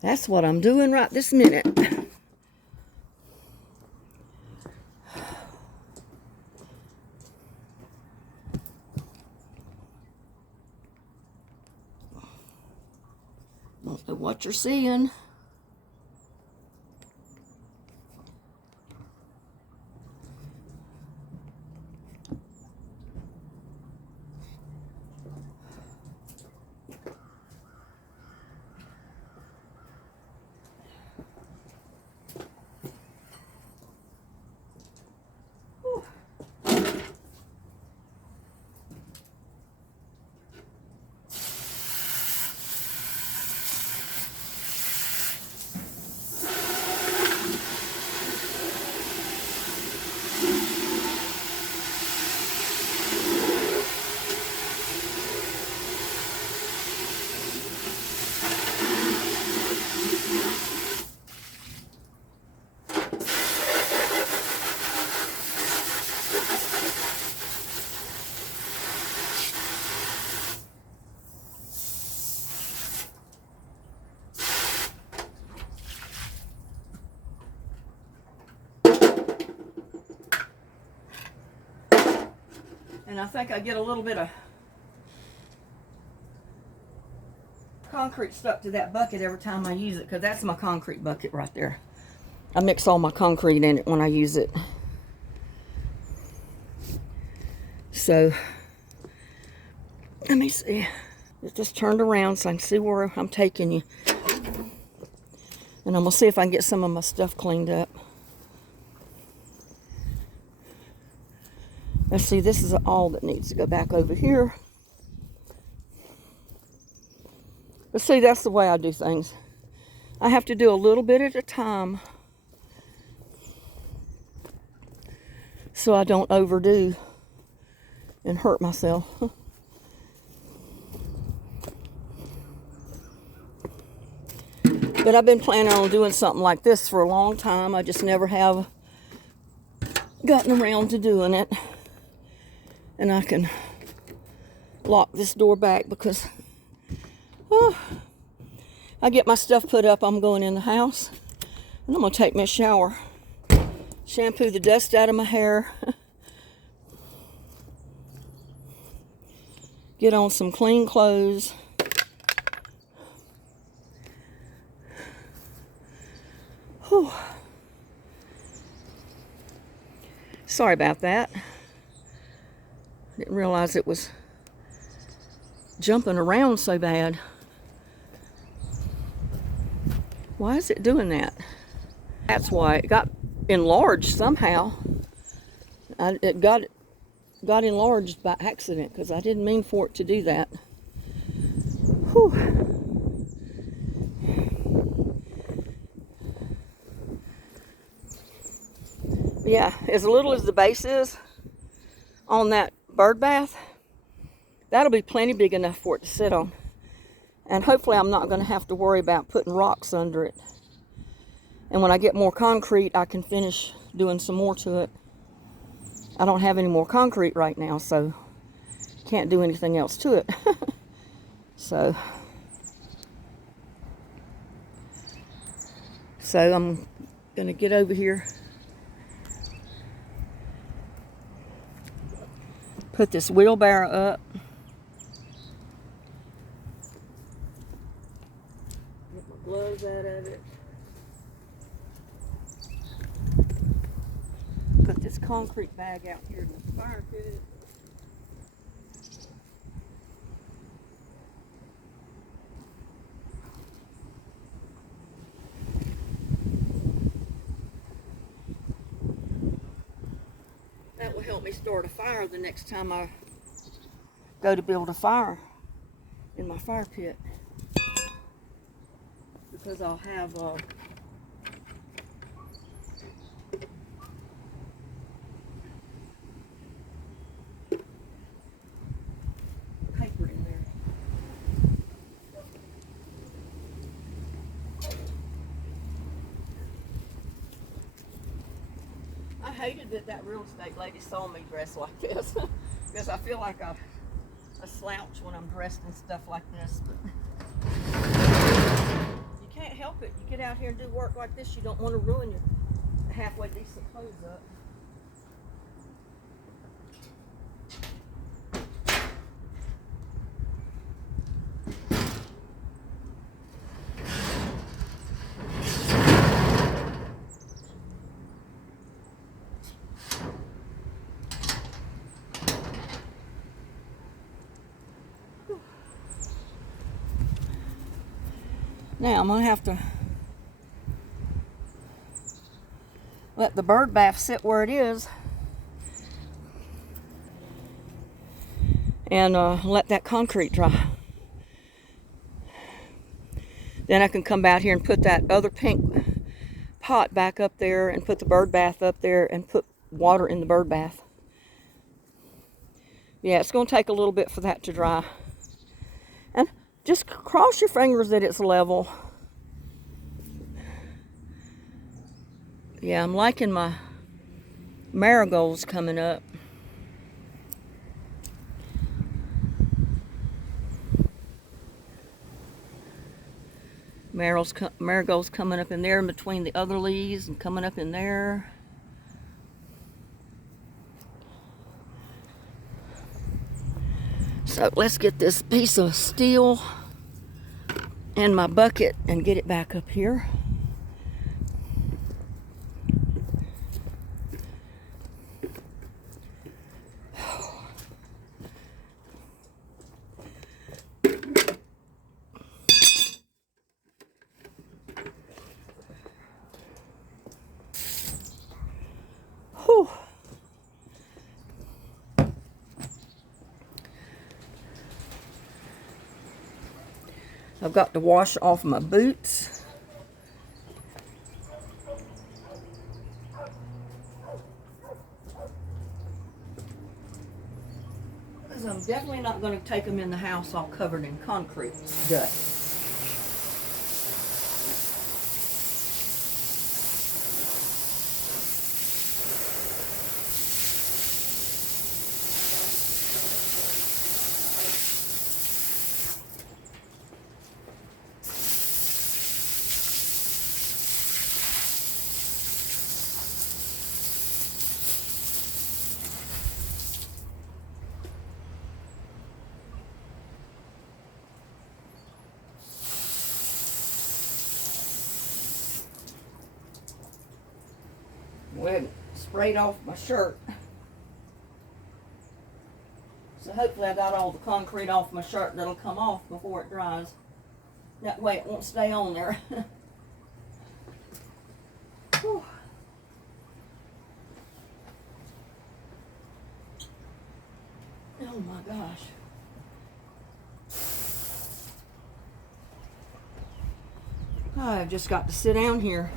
that's what I'm doing right this minute. Don't know what you're seeing. And I think I get a little bit of concrete stuck to that bucket every time I use it, because that's my concrete bucket right there. I mix all my concrete in it when I use it. So, let me see. It's just turned around so I can see where I'm taking you. And I'm going to see if I can get some of my stuff cleaned up. Let's see, this is all that needs to go back over here. But see, that's the way I do things. I have to do a little bit at a time so I don't overdo and hurt myself. But I've been planning on doing something like this for a long time. I just never have gotten around to doing it. And I can lock this door back because I get my stuff put up. I'm going in the house and I'm going to take me a shower. Shampoo the dust out of my hair. Get on some clean clothes. Whew. Sorry about that. Didn't realize it was jumping around so bad. Why is it doing that? That's why it got enlarged somehow. It got enlarged by accident because I didn't mean for it to do that. Whew. Yeah, as little as the base is on that bird bath, that'll be plenty big enough for it to sit on. And hopefully I'm not going to have to worry about putting rocks under it. And when I get more concrete, I can finish doing some more to it. I don't have any more concrete right now, so can't do anything else to it. So I'm going to get over here, put this wheelbarrow up. Get my gloves out of it. Put this concrete bag out here in the fire pit. That will help me start a fire the next time I go to build a fire. in my fire pit, because I'll have paper in there. I hated that real estate lady saw me dressed like this because I feel like a slouch when I'm dressed in stuff like this. But you can't help it. You get out here and do work like this, you don't want to ruin your halfway decent clothes up. Now I'm gonna have to let the bird bath sit where it is and let that concrete dry. Then I can come out here and put that other pink pot back up there and put the bird bath up there and put water in the bird bath. Yeah, it's gonna take a little bit for that to dry. And just cross your fingers that it's level. Yeah, I'm liking my marigolds coming up. Marigolds coming up in there in between the other leaves and coming up in there. So let's get this piece of steel and my bucket and get it back up here. Whew. I've got to wash off my boots. Because I'm definitely not going to take them in the house all covered in concrete dust. Well, sprayed off my shirt. So hopefully I got all the concrete off my shirt that'll come off before it dries. That way it won't stay on there. Whew. Oh my gosh. I've just got to sit down here.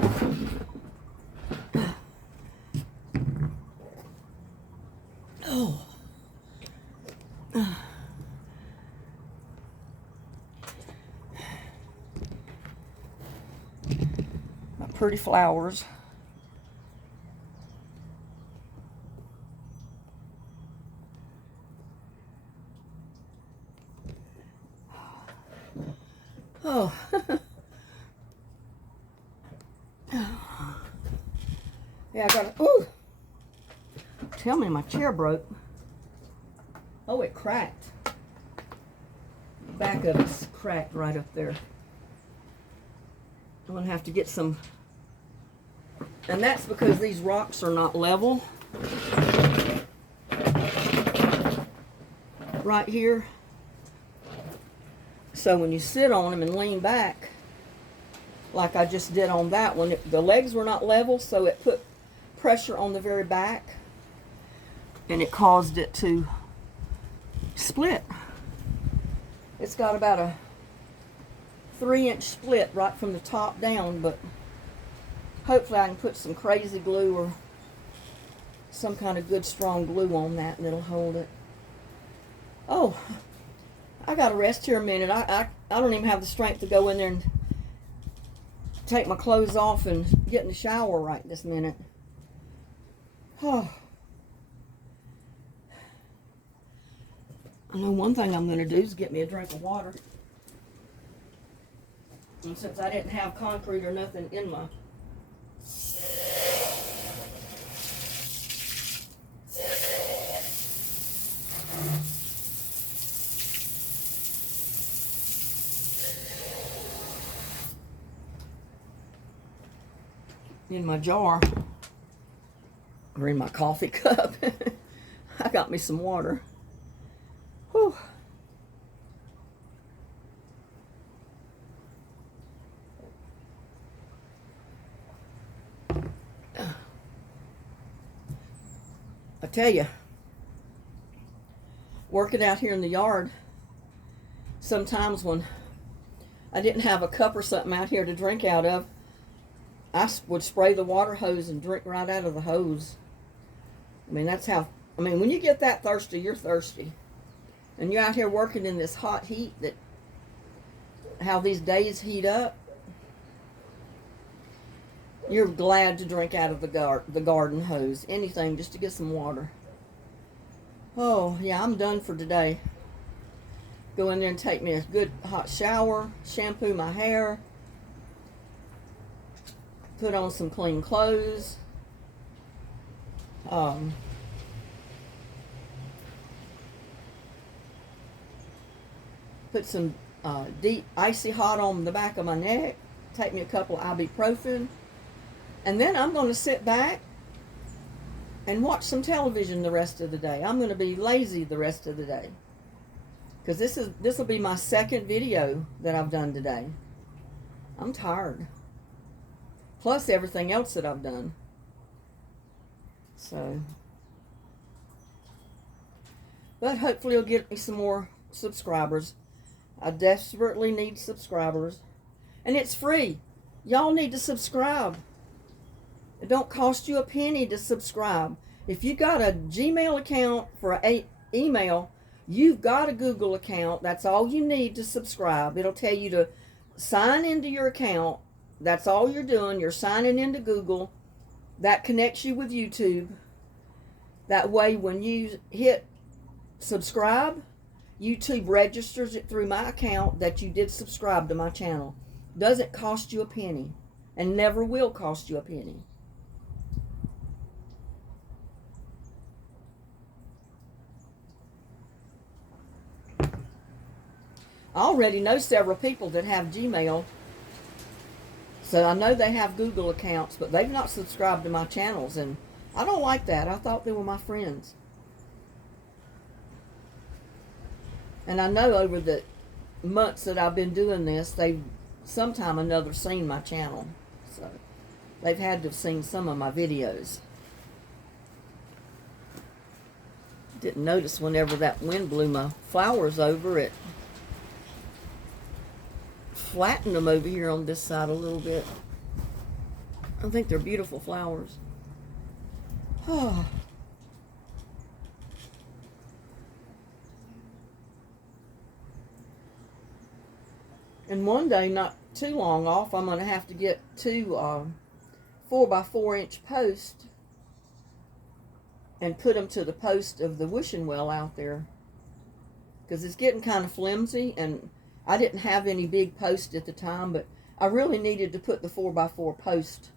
Oh. My pretty flowers. Oh. Yeah, I got it. Ooh. Tell me my chair broke. Oh, it cracked. The back of it's cracked right up there. I'm gonna have to get some, and that's because these rocks are not level. Right here. So when you sit on them and lean back, like I just did on that one, the legs were not level, so it put pressure on the very back, and it caused it to split. It's got about a 3-inch split right from the top down, but hopefully I can put some crazy glue or some kind of good strong glue on that and it'll hold it. Oh, I gotta rest here a minute. I don't even have the strength to go in there and take my clothes off and get in the shower right this minute. Oh. I know one thing I'm going to do is get me a drink of water. And since I didn't have concrete or nothing in my... in my jar, or in my coffee cup, I got me some water. Whew. I tell you, working out here in the yard, sometimes when I didn't have a cup or something out here to drink out of, I would spray the water hose and drink right out of the hose. I mean, that's how, I mean, when you get that thirsty, you're thirsty. And you're out here working in this hot heat that, how these days heat up, you're glad to drink out of the garden hose. Anything just to get some water. Oh, yeah, I'm done for today. Go in there and take me a good hot shower, shampoo my hair, put on some clean clothes. Put some deep icy hot on the back of my neck. Take me a couple of ibuprofen. And then I'm going to sit back and watch some television the rest of the day. I'm going to be lazy the rest of the day. Because this will be my second video that I've done today. I'm tired. Plus everything else that I've done. So. But hopefully it'll get me some more subscribers. I desperately need subscribers. And it's free. Y'all need to subscribe. It don't cost you a penny to subscribe. If you got a Gmail account for an email, you've got a Google account. That's all you need to subscribe. It'll tell you to sign into your account. That's all you're doing. You're signing into Google. That connects you with YouTube. That way when you hit subscribe, YouTube registers it through my account that you did subscribe to my channel. Doesn't cost you a penny and never will cost you a penny. I already know several people that have Gmail, so I know they have Google accounts, but they've not subscribed to my channels, and I don't like that. I thought they were my friends. And I know over the months that I've been doing this, they've sometime or another seen my channel. So they've had to have seen some of my videos. Didn't notice whenever that wind blew my flowers over, it flattened them over here on this side a little bit. I think they're beautiful flowers. Oh. And one day, not too long off, I'm going to have to get two 4x4 inch posts and put them to the post of the wishing well out there. Because it's getting kind of flimsy, and I didn't have any big posts at the time, but I really needed to put the 4x4 post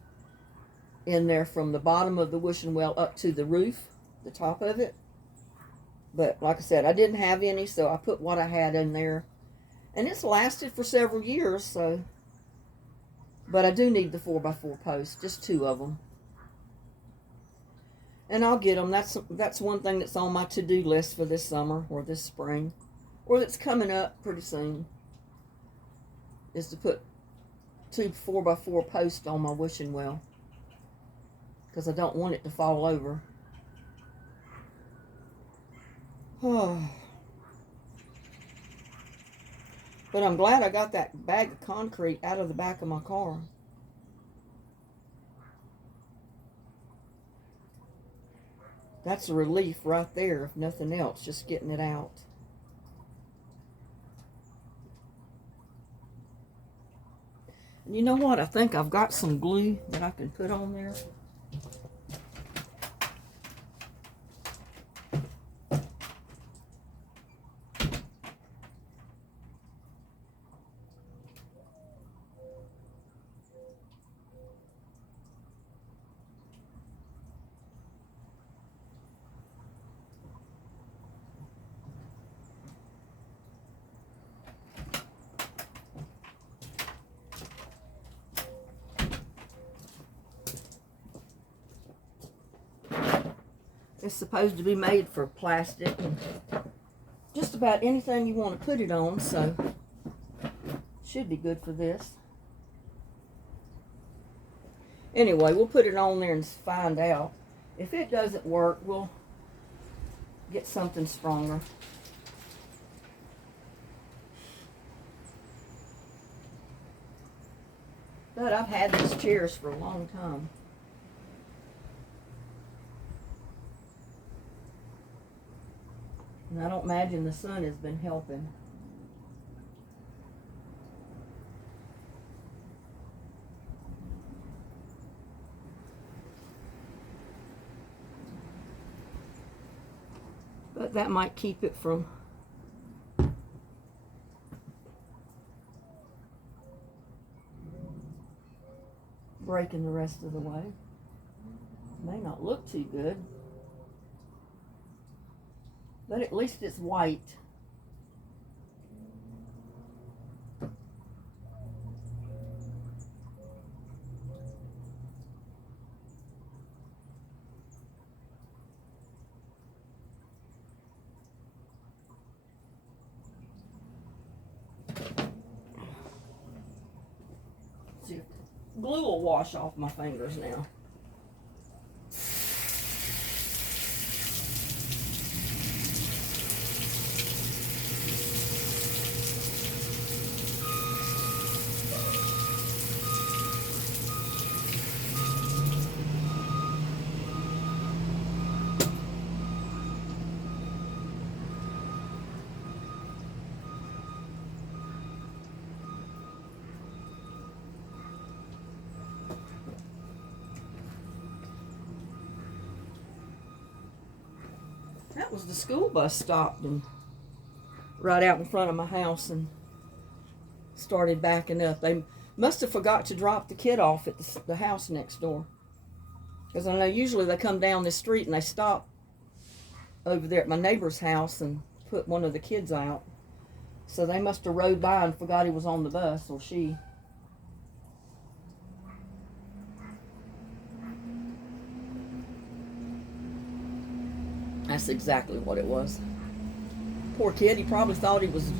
in there from the bottom of the wishing well up to the roof, the top of it. But like I said, I didn't have any, so I put what I had in there. And it's lasted for several years, so. But I do need the 4x4 posts, just two of them. And I'll get them. That's one thing that's on my to-do list for this summer or this spring, or that's coming up pretty soon, is to put two 4x4 posts on my wishing well, because I don't want it to fall over. Oh. But I'm glad I got that bag of concrete out of the back of my car. That's a relief right there, if nothing else, just getting it out. And you know what? I think I've got some glue that I can put on there. It's supposed to be made for plastic and just about anything you want to put it on, so should be good for this. Anyway, we'll put it on there and find out. If it doesn't work, we'll get something stronger. But I've had these chairs for a long time. And I don't imagine the sun has been helping. But that might keep it from breaking the rest of the way. May not look too good. But at least it's white. See, glue will wash off my fingers now. That was the school bus stopped and right out in front of my house and started backing up. They must have forgot to drop the kid off at the house next door. Because I know usually they come down this street and they stop over there at my neighbor's house and put one of the kids out. So they must have rode by and forgot he was on the bus, or she. That's exactly what it was. Poor kid, he probably thought he was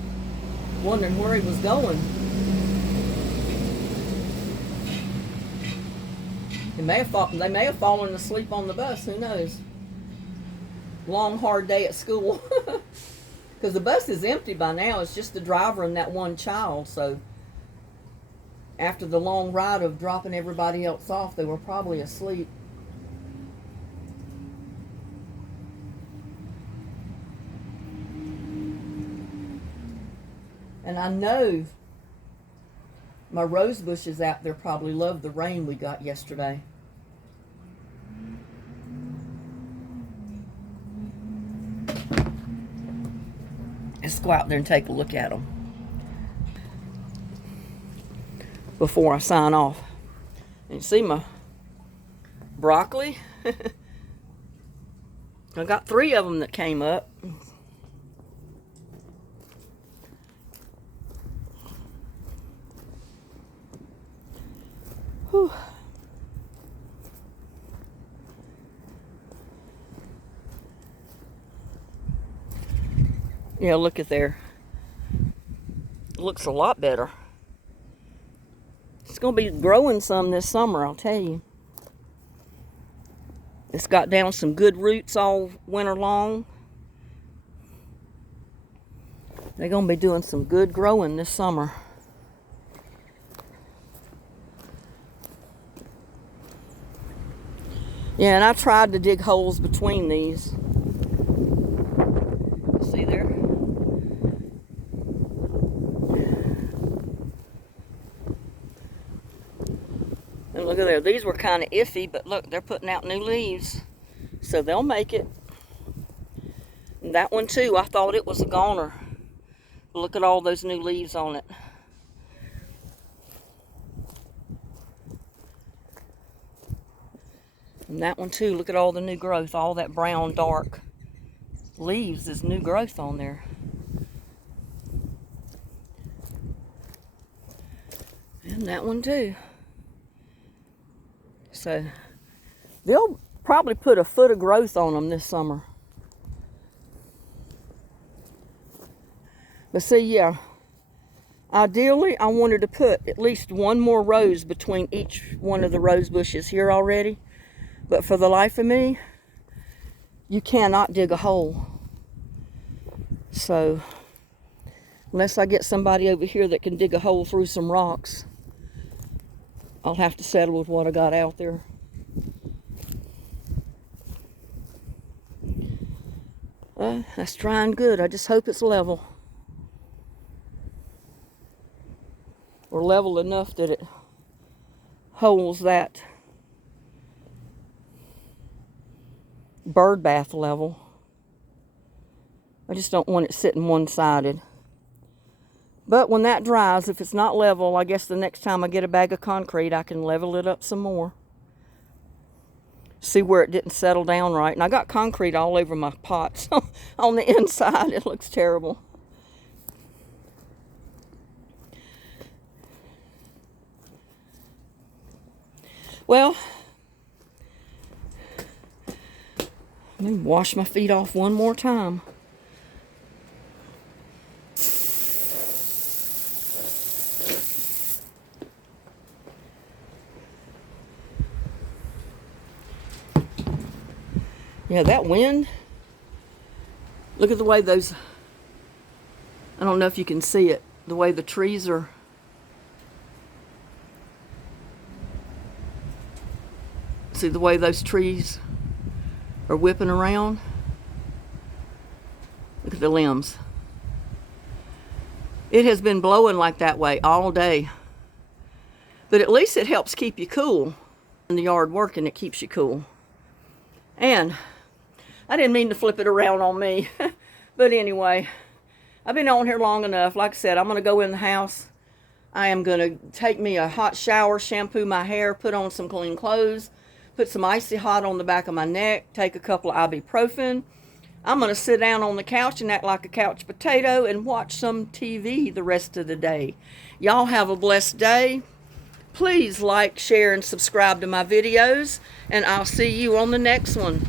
wondering where he was going. They may have fallen asleep on the bus, who knows? Long, hard day at school. Because the bus is empty by now. It's just the driver and that one child. So after the long ride of dropping everybody else off, they were probably asleep. And I know my rose bushes out there probably love the rain we got yesterday. Let's go out there and take a look at them before I sign off. And you see my broccoli? I got 3 of them that came up. Whew. Yeah, look at there. It looks a lot better. It's going to be growing some this summer, I'll tell you. It's got down some good roots all winter long. They're going to be doing some good growing this summer. Yeah, and I tried to dig holes between these. See there? And look at there. These were kind of iffy, but look, they're putting out new leaves. So they'll make it. And that one too, I thought it was a goner. Look at all those new leaves on it. And that one too, look at all the new growth. All that brown, dark leaves is new growth on there. And that one too. So they'll probably put a foot of growth on them this summer. But see, yeah, ideally I wanted to put at least one more rose between each one of the rose bushes here already. But for the life of me, you cannot dig a hole. So unless I get somebody over here that can dig a hole through some rocks, I'll have to settle with what I got out there. That's drying good. I just hope it's level. Or level enough that it holds that bird bath level. I just don't want it sitting one-sided. But when that dries, if it's not level, I guess the next time I get a bag of concrete, I can level it up some more. See where it didn't settle down right. And I got concrete all over my pots on the inside. It looks terrible. Well, let me wash my feet off one more time. Yeah, that wind, look at the way those, I don't know if you can see it, the way the trees are, see the way those trees are whipping around? Look at the limbs. It has been blowing like that way all day. But at least it helps keep you cool. In the yard working, it keeps you cool. And I didn't mean to flip it around on me. But anyway, I've been on here long enough. Like I said, I'm going to go in the house. I am going to take me a hot shower, shampoo my hair, put on some clean clothes, put some icy hot on the back of my neck, take a couple of ibuprofen. I'm going to sit down on the couch and act like a couch potato and watch some TV the rest of the day. Y'all have a blessed day. Please like, share, and subscribe to my videos, and I'll see you on the next one.